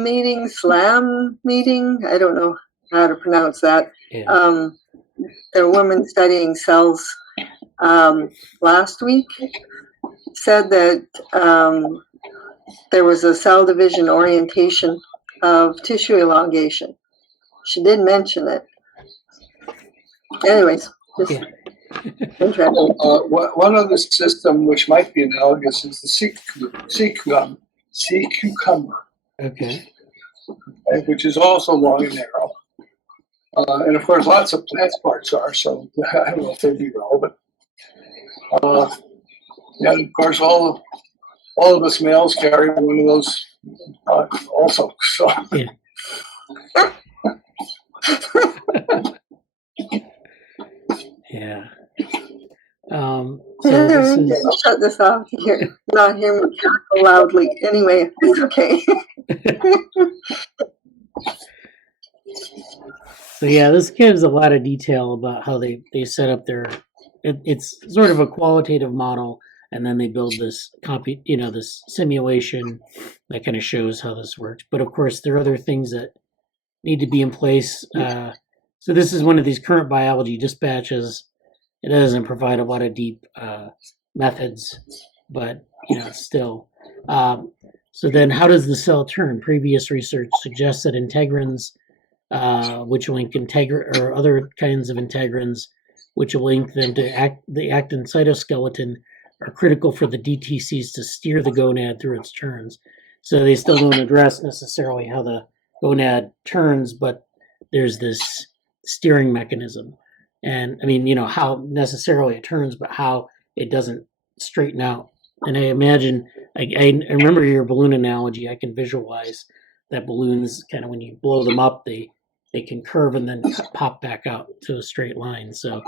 meeting, SLAM meeting, I don't know how to pronounce that. Yeah. The woman studying cells last week said that there was a cell division orientation of tissue elongation. She did mention it. Anyways, just Yeah. interesting. One other system which might be analogous is the sea cucumber, Okay. right, which is also long and narrow. And of course, lots of plant parts are, so I don't know if they'd be relevant. Yeah, and of course, all of us males carry one of those also. So Yeah. Yeah. So this is I'll shut this off here. Not hear me cackle loudly. Anyway, it's okay. so yeah, this gives a lot of detail about how they set up their. It's sort of a qualitative model, and then they build this this simulation that kind of shows how this works. But of course, there are other things that need to be in place. So this is one of these current biology dispatches. It doesn't provide a lot of deep methods, but still. So then, how does the cell turn? Previous research suggests that integrins, which link or other kinds of integrins, which link them to the actin cytoskeleton, are critical for the DTCs to steer the gonad through its turns. So they still don't address necessarily how the gonad turns, but there's this steering mechanism. And I mean, how necessarily it turns, but how it doesn't straighten out. And I imagine, I remember your balloon analogy. I can visualize that balloons kind of, when you blow them up, they can curve and then pop back out to a straight line. So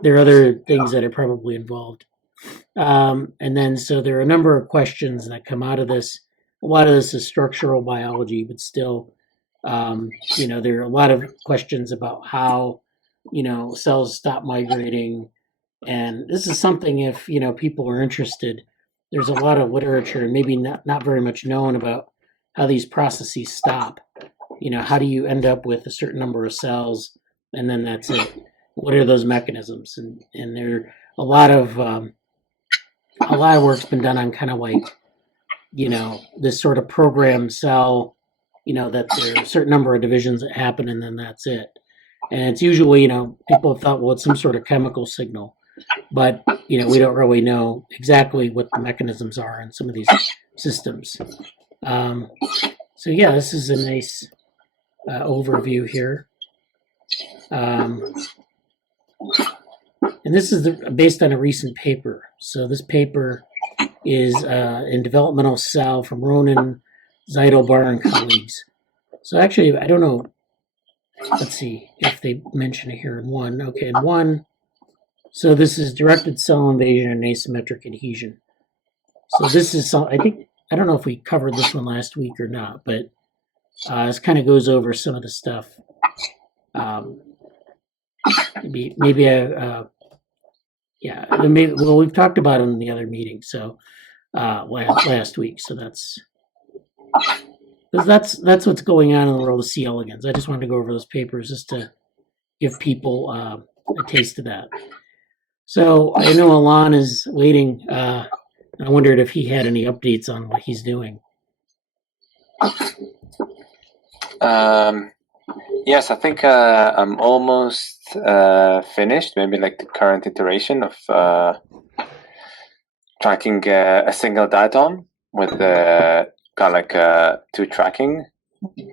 there are other things that are probably involved. And then, so there are a number of questions that come out of this. A lot of this is structural biology, but still, there are a lot of questions about how, cells stop migrating. And this is something, if, people are interested, there's a lot of literature, maybe not very much known about how these processes stop. How do you end up with a certain number of cells and then that's it? What are those mechanisms? And there are a lot of work's been done on kind of like, this sort of programmed cell, that there are a certain number of divisions that happen and then that's it. And it's usually, people have thought, well, it's some sort of chemical signal, but, we don't really know exactly what the mechanisms are in some of these systems. So yeah, this is a nice overview here. And this is based on a recent paper. So this paper is in Developmental Cell from Ronan, Zeidelbar, and colleagues. So actually, I don't know. Let's see if they mention it here in one. Okay, in one. So this is directed cell invasion and asymmetric adhesion. So this is I don't know if we covered this one last week or not, but this kind of goes over some of the stuff. Well, we've talked about it in the other meeting, so last week. So that's what's going on in the world of C. elegans. I just wanted to go over those papers just to give people a taste of that. So I know Alon is waiting. I wondered if he had any updates on what he's doing. Yes, I think I'm almost finished. Maybe like the current iteration of tracking a single diatom with kind of like two tracking.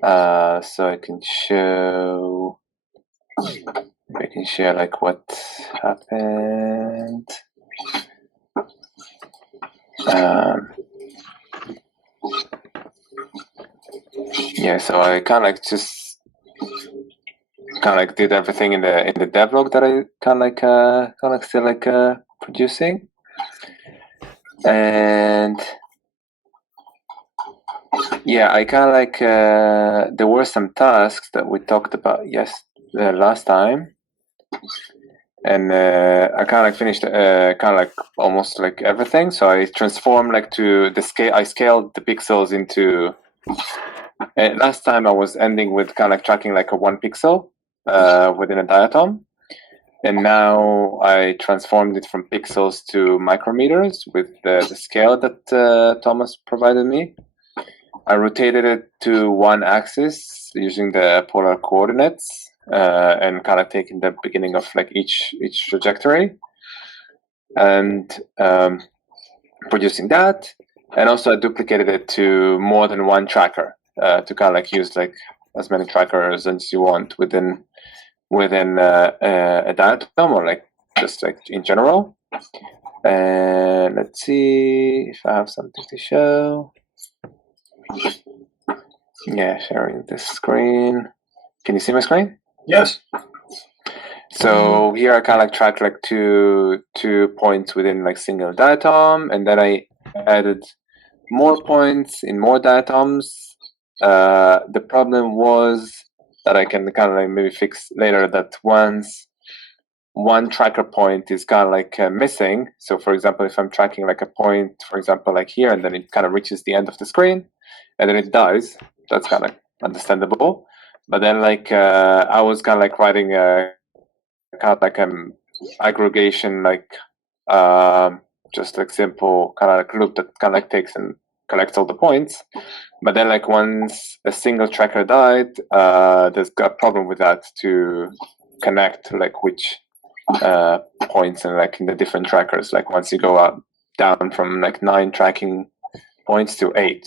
So I can show. We can share like what happened. Yeah, so I kind of like just did everything in the devlog that I still producing, and Yeah, I kind of like there were some tasks that we talked about last time, and I kind of like finished kind of like almost like everything. So I transformed like to the scale. I scaled the pixels into. Last time I was ending with kind of like tracking like a 1 pixel within a diatom, and now I transformed it from pixels to micrometers with the scale that Thomas provided me. I rotated it to one axis using the polar coordinates and kind of taking the beginning of like each trajectory and producing that. And also I duplicated it to more than one tracker to kind of like use like as many trackers as you want within a diatom or like just like in general. And let's see if I have something to show. Yeah, sharing the screen. Can you see my screen? Yes. So here I kind of like tracked like two points within like single diatom, and then I added more points in more diatoms. The problem was that I can kind of like maybe fix later that once one tracker point is kind of like missing. So for example, if I'm tracking like a point, for example, like here, and then it kind of reaches the end of the screen, and then it dies. That's kind of understandable. But then like I was kind of like writing a kind of like an aggregation, like just like simple kind of like loop that kind of like takes and collects all the points. But then like once a single tracker died, there's a problem with that to connect like which points and like in the different trackers. Like once you go up down from like 9 tracking points to 8.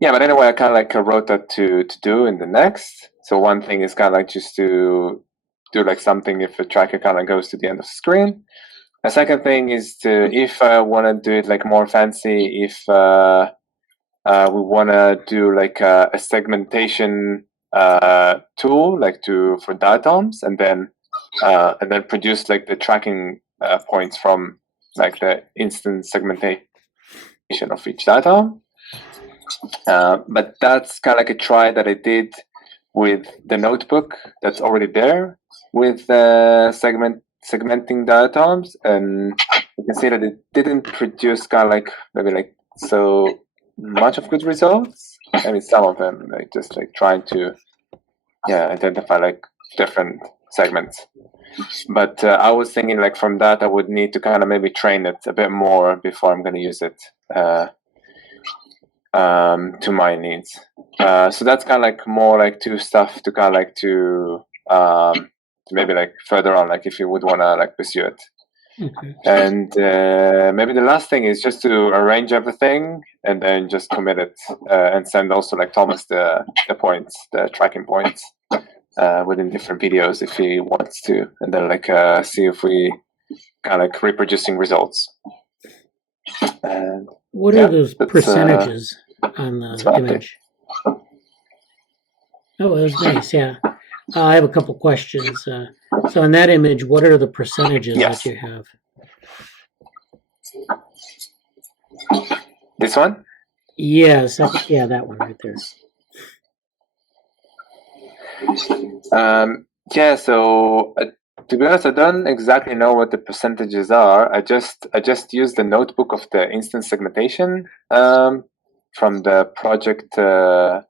Yeah, but anyway, I kind of like wrote that to do in the next. So one thing is kind of like just to do like something if a tracker kind of goes to the end of the screen. A second thing is to, if I want to do it like more fancy, if we want to do like a segmentation tool like for diatoms, and then produce like the tracking points from like the instant segmentation of each diatom. But that's kind of like a try that I did with the notebook that's already there with segmenting diatoms, and you can see that it didn't produce kind of like maybe like so much of good results. I mean, some of them like just like trying to identify like different segments. But I was thinking like from that I would need to kind of maybe train it a bit more before I'm going to use it to my needs. So that's kind of like more like to stuff to kind of like to maybe like further on, like if you would want to like pursue it. Okay. And maybe the last thing is just to arrange everything and then just commit it and send also like Thomas the points, the tracking points within different videos if he wants to, and then like see if we kind of like reproducing results. What are those percentages on the image? Oh, that was nice. Yeah, I have a couple questions. So in that image, what are the percentages that you have? This one? Yes, yeah, that one right there. Yeah, so to be honest, I don't exactly know what the percentages are. I just used the notebook of the instant segmentation from the project, the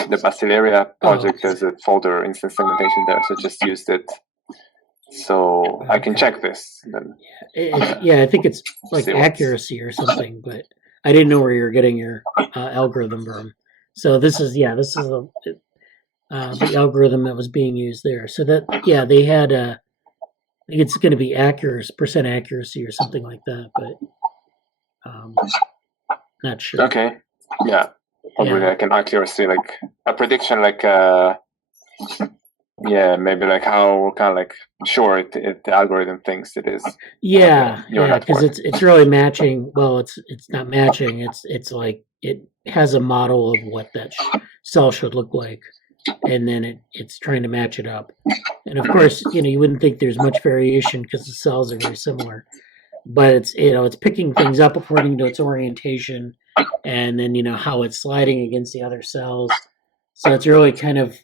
Bacillaria project. There's a folder instant segmentation there, so just used it. So I can check this. Then, I think it's like accuracy or something, but I didn't know where you're getting your algorithm from. So this is the algorithm that was being used there. So that they had I think it's going to be percent accuracy or something like that, but not sure. Okay, yeah, probably like an accuracy, like a prediction, like maybe like how kind of like sure the algorithm thinks it is. Yeah, because it's really matching. Well, it's not matching. It's like it has a model of what that cell should look like, and then it's trying to match it up. And of course, you wouldn't think there's much variation because the cells are very similar. but it's it's picking things up according to its orientation, and then how it's sliding against the other cells. So it's really kind of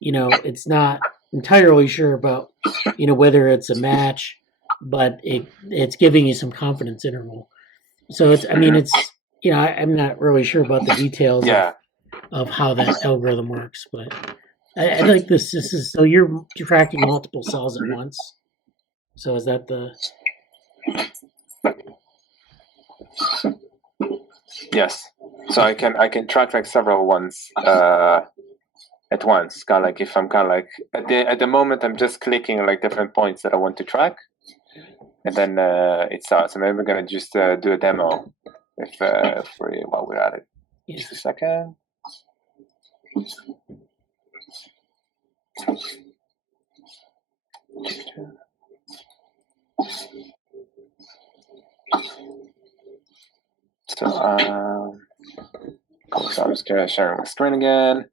it's not entirely sure about whether it's a match, but it's giving you some confidence interval. So it's I'm not really sure about the details of how that algorithm works, but I like this. This is so you're tracking multiple cells at once. So is that the? Yes. So I can track like several ones at once. Kind of like if I'm kind of like at the moment I'm just clicking like different points that I want to track, and then it starts. So maybe we're gonna just do a demo while we're at it. Yeah. Just a second. So I'm just sharing my screen again.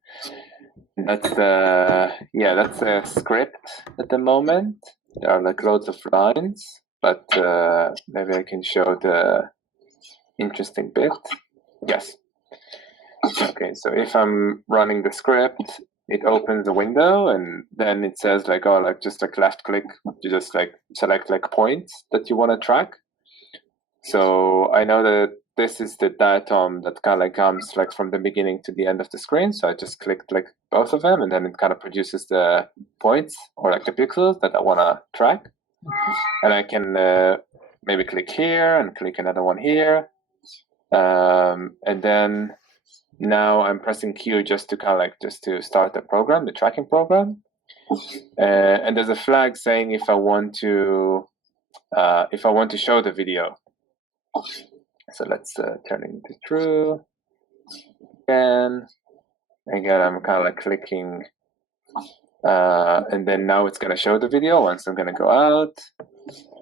That's the script at the moment. There are like loads of lines, but maybe I can show the interesting bit. Yes. Okay, so if I'm running the script, it opens the window, and then it says like, oh, like just like left click, you just like select like points that you want to track. So I know that this is the diatom that kind of like comes like from the beginning to the end of the screen. So I just clicked like both of them, and then it kind of produces the points or like the pixels that I want to track. And I can maybe click here and click another one here. And then now I'm pressing Q just to kind of like just to start the program, the tracking program. And there's a flag saying if I want to show the video. So let's turn it into true. Again, I'm kind of like clicking, and then now it's gonna show the video once I'm gonna go out,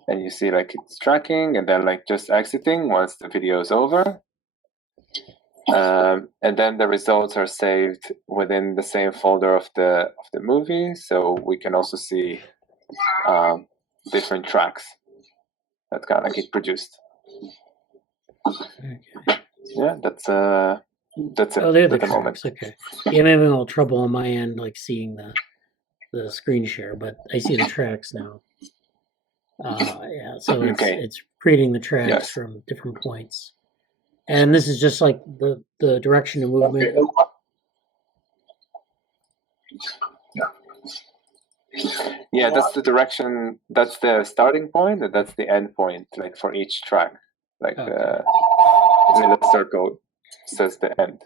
and you see like it's tracking, and then like just exiting once the video is over. And then the results are saved within the same folder of the movie, so we can also see different tracks that kind of like it produced. Okay. Yeah, that's it. Oh, they're the at the moment. tracks. Okay. Yeah, I'm having a little trouble on my end, like seeing the screen share, but I see the tracks now. Yeah, so it's creating the tracks from different points, and this is just like the direction of movement. Yeah, that's the direction. That's the starting point, and that's the end point, like for each track. Like the little circle says the end.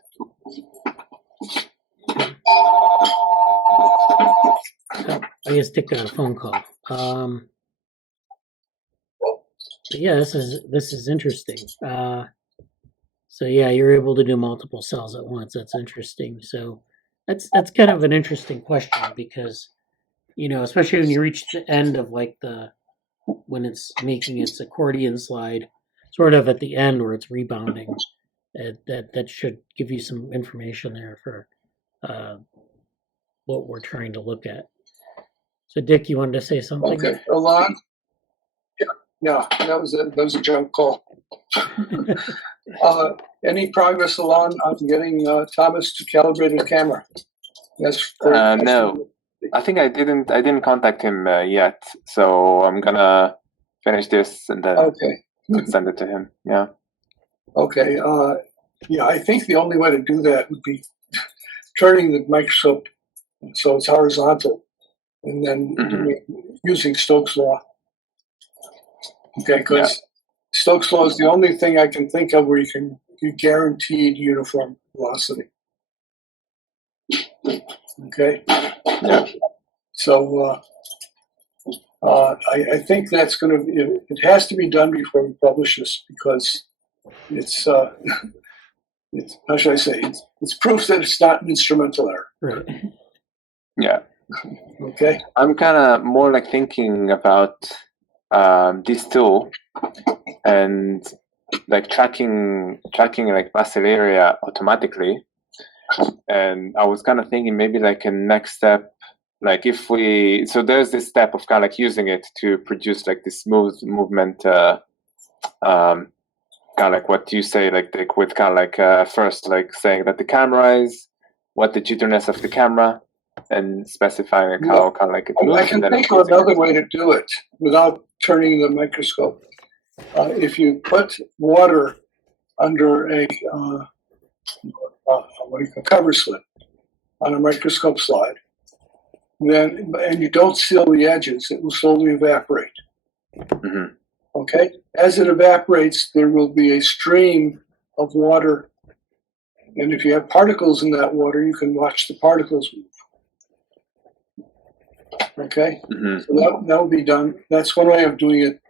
Oh, I just took a phone call. But yeah, this is interesting. So yeah, you're able to do multiple cells at once. That's interesting. So that's kind of an interesting question because especially when you reach the end of like when it's making its accordion slide, sort of at the end where it's rebounding, that should give you some information there for what we're trying to look at. So Dick, you wanted to say something? Okay, Alon. Yeah, that was a junk call. Any progress, Alon, on getting Thomas to calibrate his camera? Yes. No, I think I didn't contact him yet. So I'm gonna finish this and then send it to him. Yeah. Okay. Yeah, I think the only way to do that would be turning the microscope so it's horizontal, and then using Stokes' law. Okay, because Stokes' law is the only thing I can think of where you guaranteed uniform velocity. Okay. Yeah. So I think that's going to. It has to be done before we publish this because it's how should I say? It's proof that it's not an instrumental error. Right. Yeah. Okay. I'm kind of more like thinking about this tool and like tracking like Bacillaria automatically, and I was kind of thinking maybe like a next step, like so there's this step of kind of like using it to produce like this smooth movement kind of like what you say, like with kind of like first like saying that the camera is what the jitteriness of the camera, and specifying like how kind of like it moves. I can and then think of another way to do it without turning the microscope. If you put water under a cover slip on a microscope slide, then and you don't seal the edges, it will slowly evaporate. Mm-hmm. Okay? As it evaporates, there will be a stream of water, and if you have particles in that water, you can watch the particles move. Okay? Mm-hmm. So that will be done. That's one way of doing it.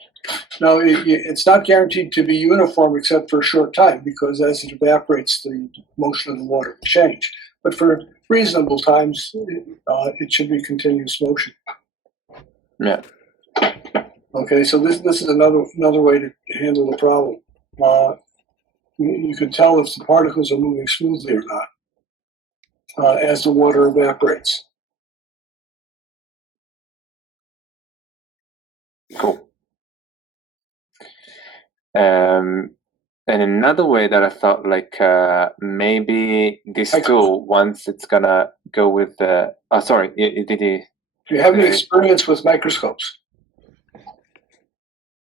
Now, it's not guaranteed to be uniform except for a short time, because as it evaporates, the motion of the water will change. But for reasonable times, it should be continuous motion. Yeah. Okay, so this is another way to handle the problem. You can tell if the particles are moving smoothly or not as the water evaporates. Cool. And another way that I thought like maybe this tool, once it's gonna go with the sorry, did you? Do you have any experience with microscopes?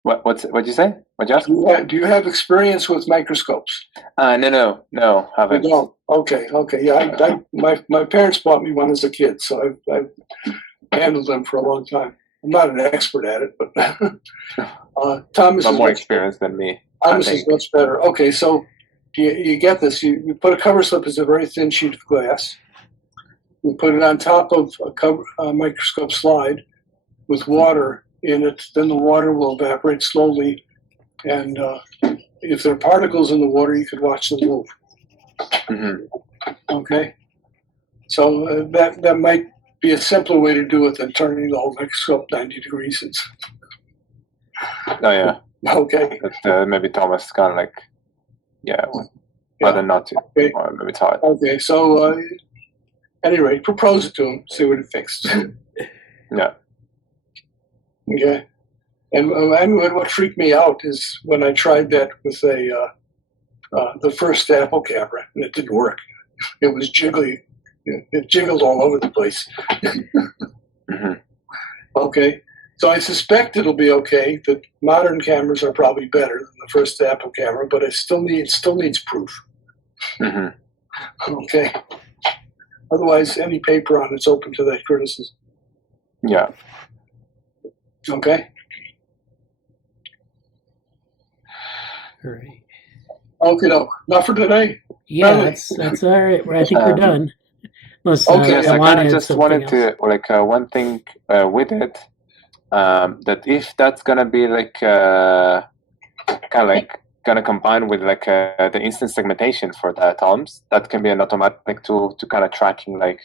What'd you say? What'd you ask? Do you have experience with microscopes? No, haven't. You don't? Okay. Yeah, my parents bought me one as a kid, so I've handled them for a long time. I'm not an expert at it, but Thomas is more experienced than me. Thomas is much better. Okay, so you get this. You put a cover slip as a very thin sheet of glass. You put it on top of a microscope slide with water in it. Then the water will evaporate slowly, and if there are particles in the water, you could watch them move. Mm-hmm. Okay, so that might be a simpler way to do it than turning the whole microscope 90 degrees. Oh yeah. Okay. But maybe Thomas kind of like, rather not to, okay. Or maybe it's hard. Okay, so anyway, propose it to him, see what he thinks. Yeah. Okay. And what freaked me out is when I tried that with the first Apple camera, and it didn't work. It was jiggly. It jiggled all over the place. Mm-hmm. Okay. So I suspect it'll be okay. The modern cameras are probably better than the first Apple camera, but it still needs proof. Mm-hmm. Okay. Otherwise, any paper on it's open to that criticism. Yeah. Okay. All right. Okay, no, not for today. Yeah, Really? that's all right. I think we're done. Unless, Okay, Yes, I Alon kind of had just something wanted else. to like one thing with it, that if that's gonna be like kind of like gonna combine with like the instant segmentation for diatoms, that can be an automatic tool to kind of tracking like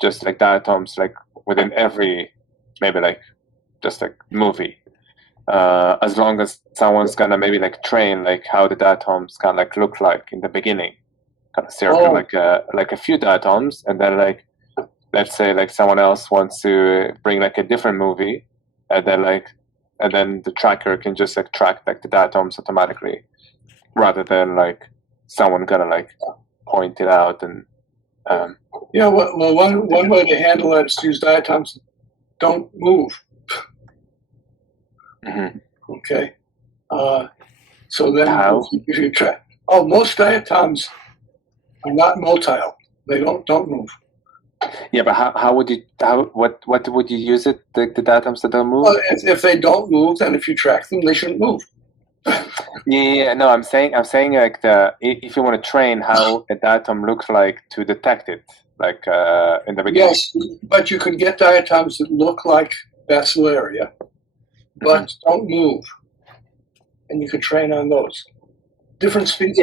just like diatoms like within every maybe like just like movie, as long as someone's gonna maybe like train like how the diatoms kind of like look like in the beginning, kind of circle like a few diatoms, and then like let's say like someone else wants to bring like a different movie, and then the tracker can just like track like the diatoms automatically, rather than like someone gonna like point it out and Yeah, well, one way to handle that is to use diatoms that don't move. mm-hmm. Okay. So then How? if you try, most diatoms are not motile. They don't move. Yeah, but what would you use it, the diatoms that don't move? Well, if they don't move, then if you track them, they shouldn't move. Yeah, no, I'm saying like if you want to train how a diatom looks like to detect it, like in the beginning. Yes, but you can get diatoms that look like Bacillaria, but don't move, and you could train on those. Different species.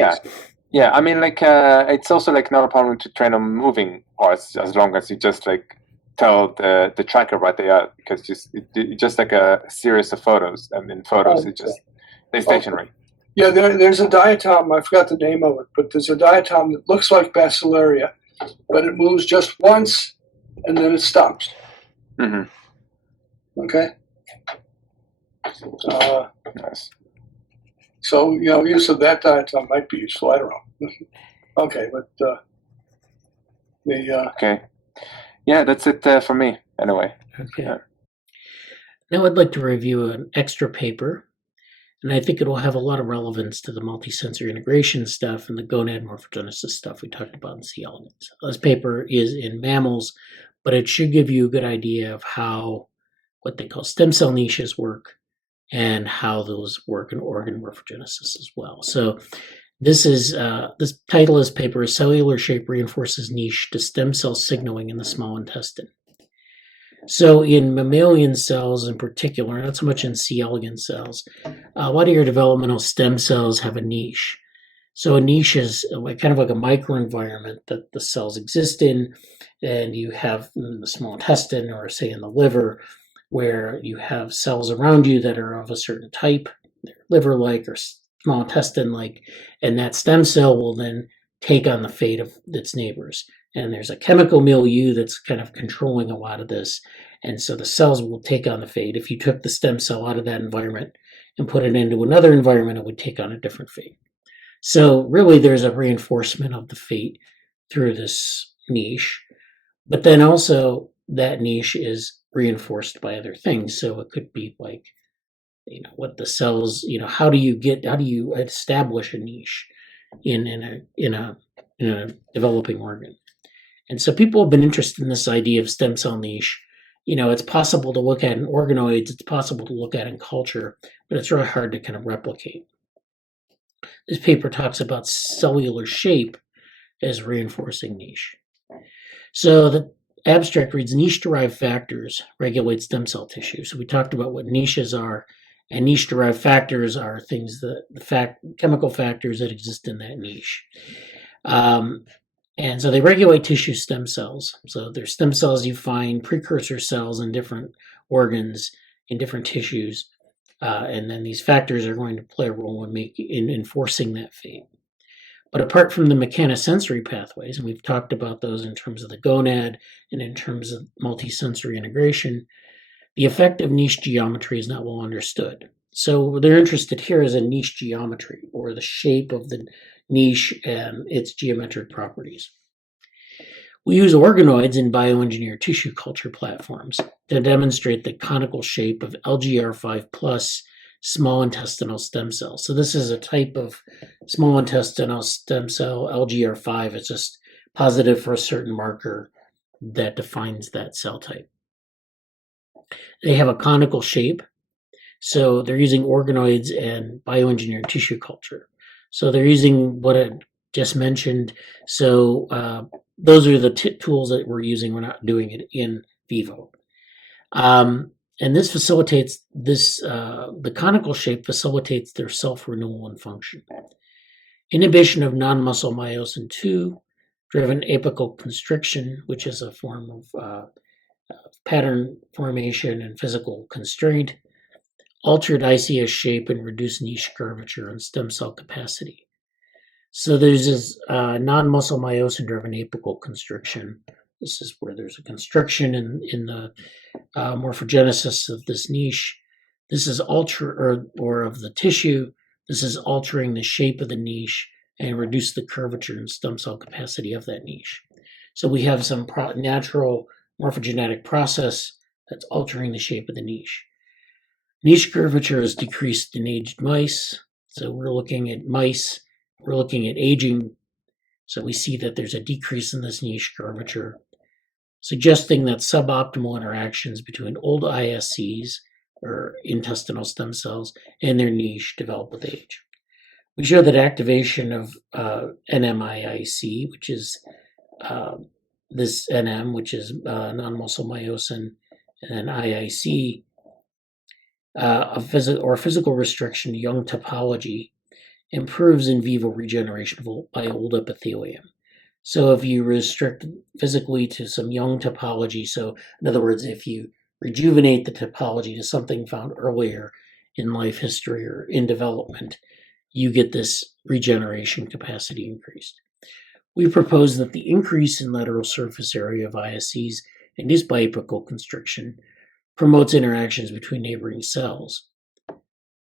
Yeah. I mean, like it's also like not a problem to train on moving parts as long as you just like tell the tracker what they are, because it's just like a series of photos, and in photos they're stationary. Yeah, there's a diatom, I forgot the name of it, but there's a diatom that looks like Bacillaria, but it moves just once and then it stops. Mm-hmm. Okay? Nice. So, use of that diatom might be useful. I don't know. Okay, but Okay. Yeah, that's it for me. Anyway. Okay. Yeah. Now I'd like to review an extra paper, and I think it will have a lot of relevance to the multisensory integration stuff and the gonad morphogenesis stuff we talked about in C. elegans. This paper is in mammals, but it should give you a good idea of how what they call stem cell niches work and how those work in organ morphogenesis as well. So this title of this paper is Cellular Shape Reinforces Niche to Stem Cell Signaling in the Small Intestine. So in mammalian cells in particular, not so much in C. elegans cells, a lot of your developmental stem cells have a niche. So a niche is kind of like a microenvironment that the cells exist in, and you have in the small intestine or say in the liver, where you have cells around you that are of a certain type, they're liver-like or small intestine-like, and that stem cell will then take on the fate of its neighbors. And there's a chemical milieu that's kind of controlling a lot of this. And so the cells will take on the fate. If you took the stem cell out of that environment and put it into another environment, it would take on a different fate. So really there's a reinforcement of the fate through this niche. But then also that niche is reinforced by other things. So it could be like, what the cells, how do you establish a niche in a developing organ? And so people have been interested in this idea of stem cell niche. It's possible to look at in organoids, it's possible to look at in culture, but it's really hard to kind of replicate. This paper talks about cellular shape as reinforcing niche. So the abstract reads, niche-derived factors regulate stem cell tissue. So we talked about what niches are, and niche-derived factors are things chemical factors that exist in that niche. And so they regulate tissue stem cells. So they're stem cells you find, precursor cells in different organs, in different tissues. And then these factors are going to play a role in enforcing that fate. But apart from the mechanosensory pathways, and we've talked about those in terms of the gonad and in terms of multisensory integration, the effect of niche geometry is not well understood. So they're interested here is in niche geometry, or the shape of the niche and its geometric properties. We use organoids in bioengineered tissue culture platforms to demonstrate the conical shape of LGR5+ small intestinal stem cells. So this is a type of small intestinal stem cell. LGR5 is just positive for a certain marker that defines that cell type. They have a conical shape. So they're using organoids and bioengineered tissue culture. So they're using what I just mentioned. So those are the tools that we're using. We're not doing it in vivo. And this facilitates the conical shape facilitates their self-renewal and function. Inhibition of non-muscle myosin 2 driven apical constriction, which is a form of pattern formation and physical constraint, altered Alicea shape and reduced niche curvature and stem cell capacity. So there's this non-muscle myosin driven apical constriction. This is where there's a constriction in the morphogenesis of this niche. This is or of the tissue. This is altering the shape of the niche and reduce the curvature and stem cell capacity of that niche. So we have some natural morphogenetic process that's altering the shape of the niche. Niche curvature is decreased in aged mice. So we're looking at mice. We're looking at aging. So we see that there's a decrease in this niche curvature, suggesting that suboptimal interactions between old ISCs, or intestinal stem cells, and their niche develop with age. We show that activation of NMIIC, which is this NM, which is non-muscle myosin, and then IIC, physical restriction to young topology, improves in vivo regeneration by old epithelium. So if you restrict physically to some young topology, so in other words, if you rejuvenate the topology to something found earlier in life history or in development, you get this regeneration capacity increased. We propose that the increase in lateral surface area of ISCs induced by apical constriction promotes interactions between neighboring cells.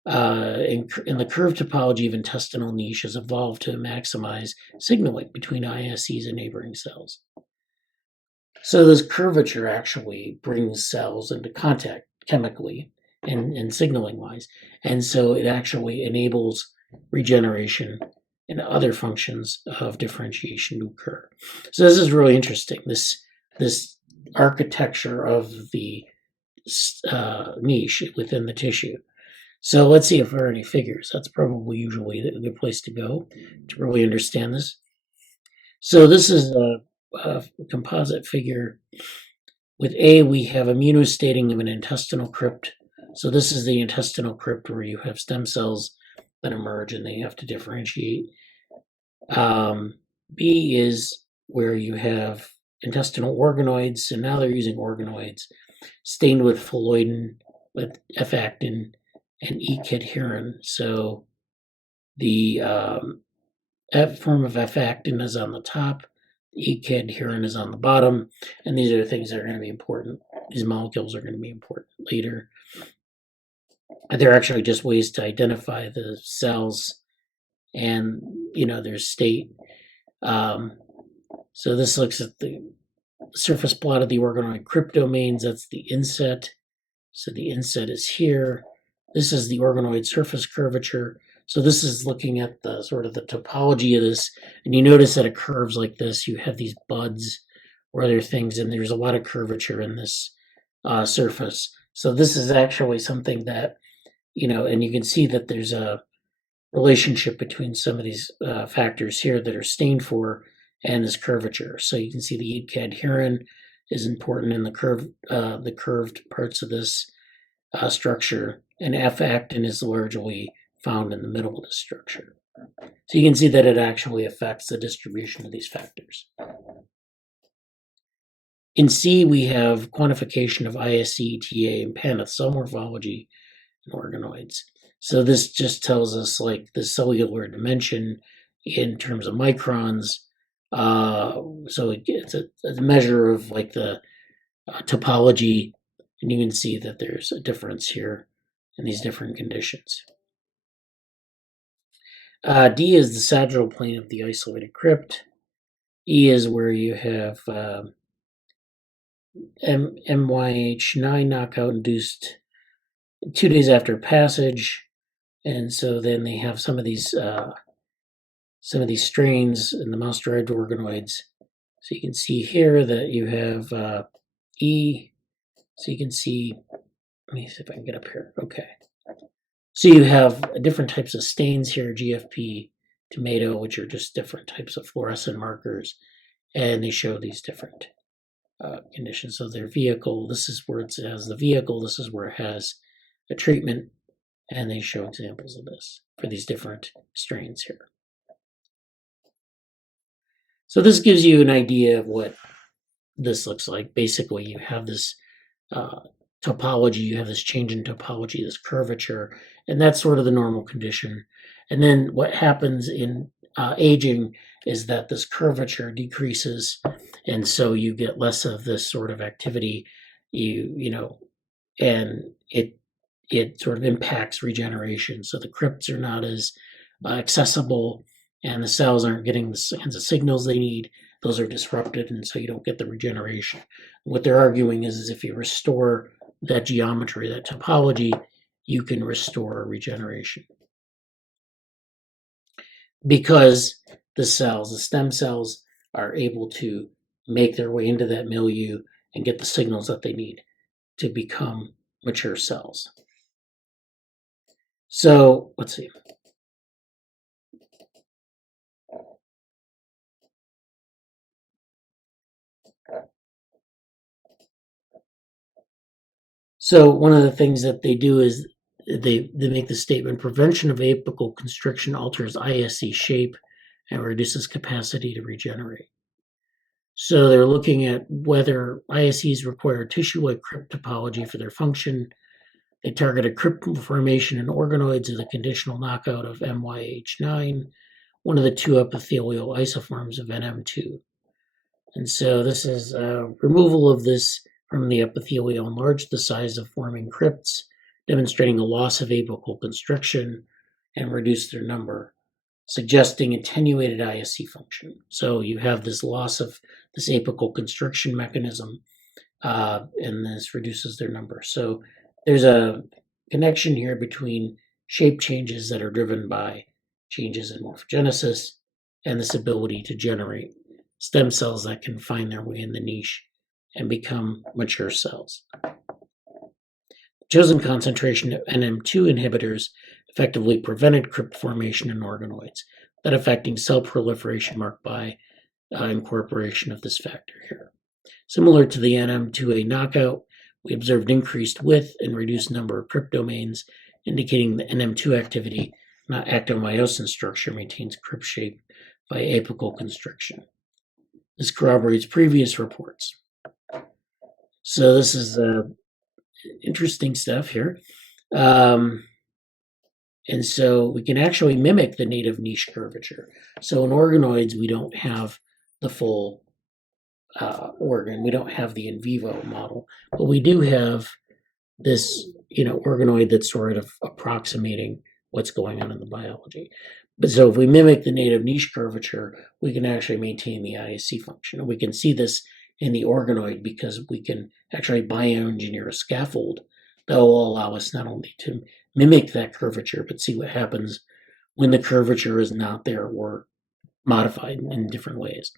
in the curved topology of intestinal niche has evolved to maximize signaling between ISCs and neighboring cells. So this curvature actually brings cells into contact chemically and signaling wise. And so it actually enables regeneration and other functions of differentiation to occur. So this is really interesting, this architecture of the niche within the tissue. So let's see if there are any figures. That's probably usually a good place to go to really understand this. So this is a composite figure. With A, we have immunostating of an intestinal crypt. So this is the intestinal crypt where you have stem cells that emerge and they have to differentiate. B is where you have intestinal organoids, and now they're using organoids stained with phalloidin, with F-actin, and E-cadherin. So the F form of F-actin is on the top, E-cadherin is on the bottom, and these are the things that are going to be important. These molecules are going to be important later. And they're actually just ways to identify the cells and, their state. So this looks at the surface plot of the organoid crypt domains. That's the inset. So the inset is here. This is the organoid surface curvature. So this is looking at the sort of the topology of this. And you notice that it curves like this. You have these buds or other things, and there's a lot of curvature in this surface. So this is actually something that, and you can see that there's a relationship between some of these factors here that are stained for and this curvature. So you can see the E-cadherin is important in the curved parts of this structure, and F-actin is largely found in the middle of the structure. So you can see that it actually affects the distribution of these factors. In C, we have quantification of ISC, ETA, and PANETH cell morphology in organoids. So this just tells us like the cellular dimension in terms of microns. So it's a measure of like the topology, and you can see that there's a difference here in these different conditions. D is the sagittal plane of the isolated crypt. E is where you have MYH9 knockout induced 2 days after passage, and so then they have some of these strains in the mouse-derived organoids. So you can see here that you have E. So you can see. Let me see if I can get up here. Okay. So you have different types of stains here: GFP, tomato, which are just different types of fluorescent markers, and they show these different conditions. So their vehicle. This is where it has the vehicle. This is where it has a treatment. And they show examples of this for these different strains here. So this gives you an idea of what this looks like. Basically, you have this topology, you have this change in topology, this curvature, and that's sort of the normal condition. And then what happens in aging is that this curvature decreases, and so you get less of this sort of activity, and it sort of impacts regeneration. So the crypts are not as accessible, and the cells aren't getting the kinds of signals they need. Those are disrupted, and so you don't get the regeneration. What they're arguing is if you restore that geometry, that topology, you can restore regeneration. Because the stem cells, are able to make their way into that milieu and get the signals that they need to become mature cells. So let's see. So one of the things that they do is they make the statement: prevention of apical constriction alters ISC shape and reduces capacity to regenerate. So they're looking at whether ISCs require tissue-like crypt topology for their function. They targeted crypt formation in organoids as a conditional knockout of MYH9, one of the two epithelial isoforms of NM2. And so this is removal of this from the epithelial enlarged the size of forming crypts demonstrating a loss of apical constriction and reduce their number, suggesting attenuated ISC function. So you have this loss of this apical constriction mechanism, and this reduces their number. So there's a connection here between shape changes that are driven by changes in morphogenesis and this ability to generate stem cells that can find their way in the niche and become mature cells. Chosen concentration of NM2 inhibitors effectively prevented crypt formation in organoids, that affecting cell proliferation marked by incorporation of this factor here. Similar to the NM2A knockout, we observed increased width and reduced number of crypt domains, indicating the NM2 activity, not actomyosin structure, maintains crypt shape by apical constriction. This corroborates previous reports. So this is interesting stuff here. And so we can actually mimic the native niche curvature. So in organoids, we don't have the full organ. We don't have the in vivo model, but we do have this, organoid that's sort of approximating what's going on in the biology. But so if we mimic the native niche curvature, we can actually maintain the ISC function. And we can see this in the organoid because we can actually bioengineer a scaffold that will allow us not only to mimic that curvature, but see what happens when the curvature is not there or modified in different ways.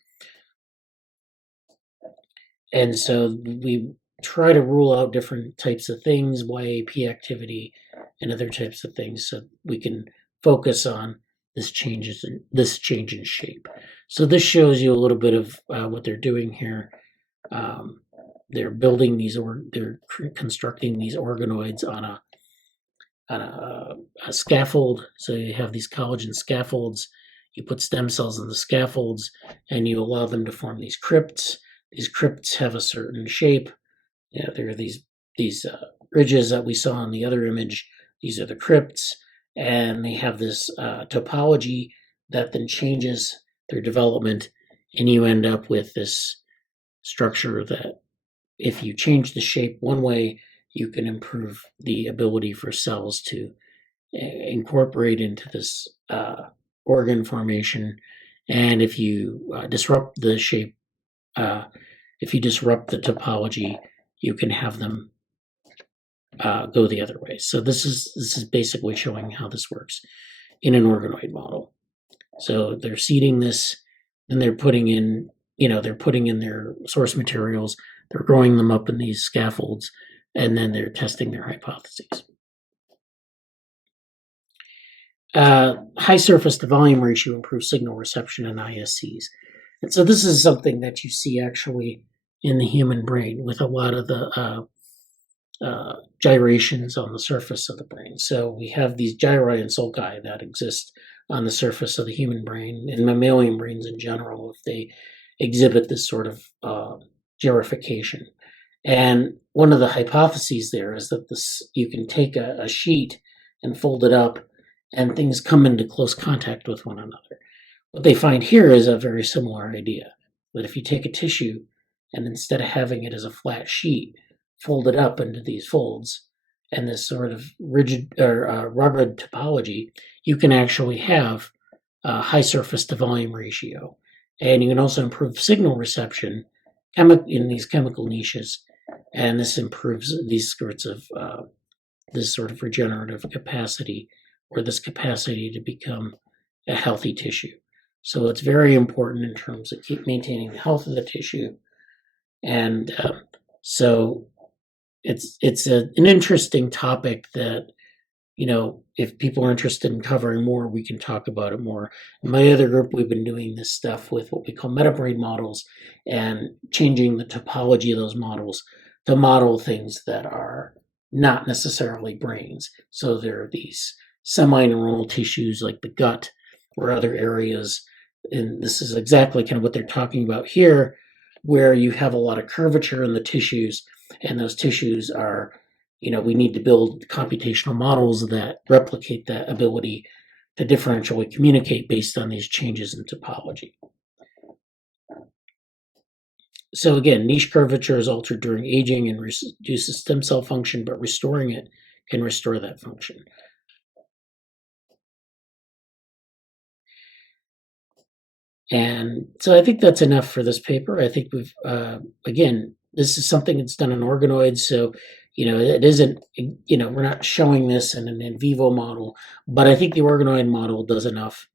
And so we try to rule out different types of things, YAP activity and other types of things, so we can focus on this change in shape. So this shows you a little bit of what they're doing here. They're building these, they're constructing these organoids on a scaffold. So you have these collagen scaffolds. You put stem cells in the scaffolds, and you allow them to form these crypts. These crypts have a certain shape. There are these ridges that we saw in the other image. These are the crypts, and they have this topology that then changes their development, and you end up with this structure that if you change the shape one way, you can improve the ability for cells to incorporate into this organ formation. And if you disrupt the shape, if you disrupt the topology, you can have them go the other way. So this is basically showing how this works in an organoid model. So they're seeding this, and they're putting in their source materials, they're growing them up in these scaffolds, and then they're testing their hypotheses. High surface to volume ratio improves signal reception in ISCs. And so this is something that you see actually in the human brain with a lot of the gyrations on the surface of the brain. So we have these gyri and sulci that exist on the surface of the human brain and mammalian brains in general, if they exhibit this sort of gyrification. And one of the hypotheses there is that you can take a sheet and fold it up, and things come into close contact with one another. What they find here is a very similar idea, that if you take a tissue and instead of having it as a flat sheet, fold it up into these folds and this sort of rigid or rugged topology, you can actually have a high surface to volume ratio. And you can also improve signal reception in these chemical niches. And this improves these sorts of this sort of regenerative capacity, or this capacity to become a healthy tissue. So it's very important in terms of maintaining the health of the tissue. And so it's an interesting topic that, if people are interested in covering more, we can talk about it more. In my other group, we've been doing this stuff with what we call metabrain models and changing the topology of those models to model things that are not necessarily brains. So there are these semi-neuronal tissues like the gut or other areas. And this is exactly kind of what they're talking about here, where you have a lot of curvature in the tissues, and those tissues are, we need to build computational models that replicate that ability to differentially communicate based on these changes in topology. So again, niche curvature is altered during aging and reduces stem cell function, but restoring it can restore that function. And so I think that's enough for this paper. I think we've, again, this is something that's done in organoids. So, it isn't, we're not showing this in an in vivo model, but I think the organoid model does enough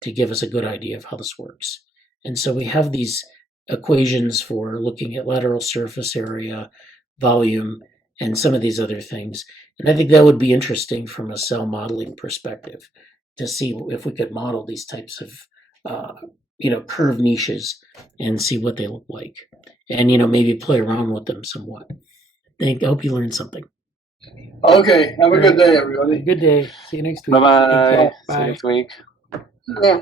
to give us a good idea of how this works. And so we have these equations for looking at lateral surface area, volume, and some of these other things. And I think that would be interesting from a cell modeling perspective to see if we could model these types of curved niches and see what they look like, and maybe play around with them somewhat. I hope you learned something. Okay, have a good day, everybody. Good day. See you next week. Bye-bye. Thank you. See you next week. Yeah.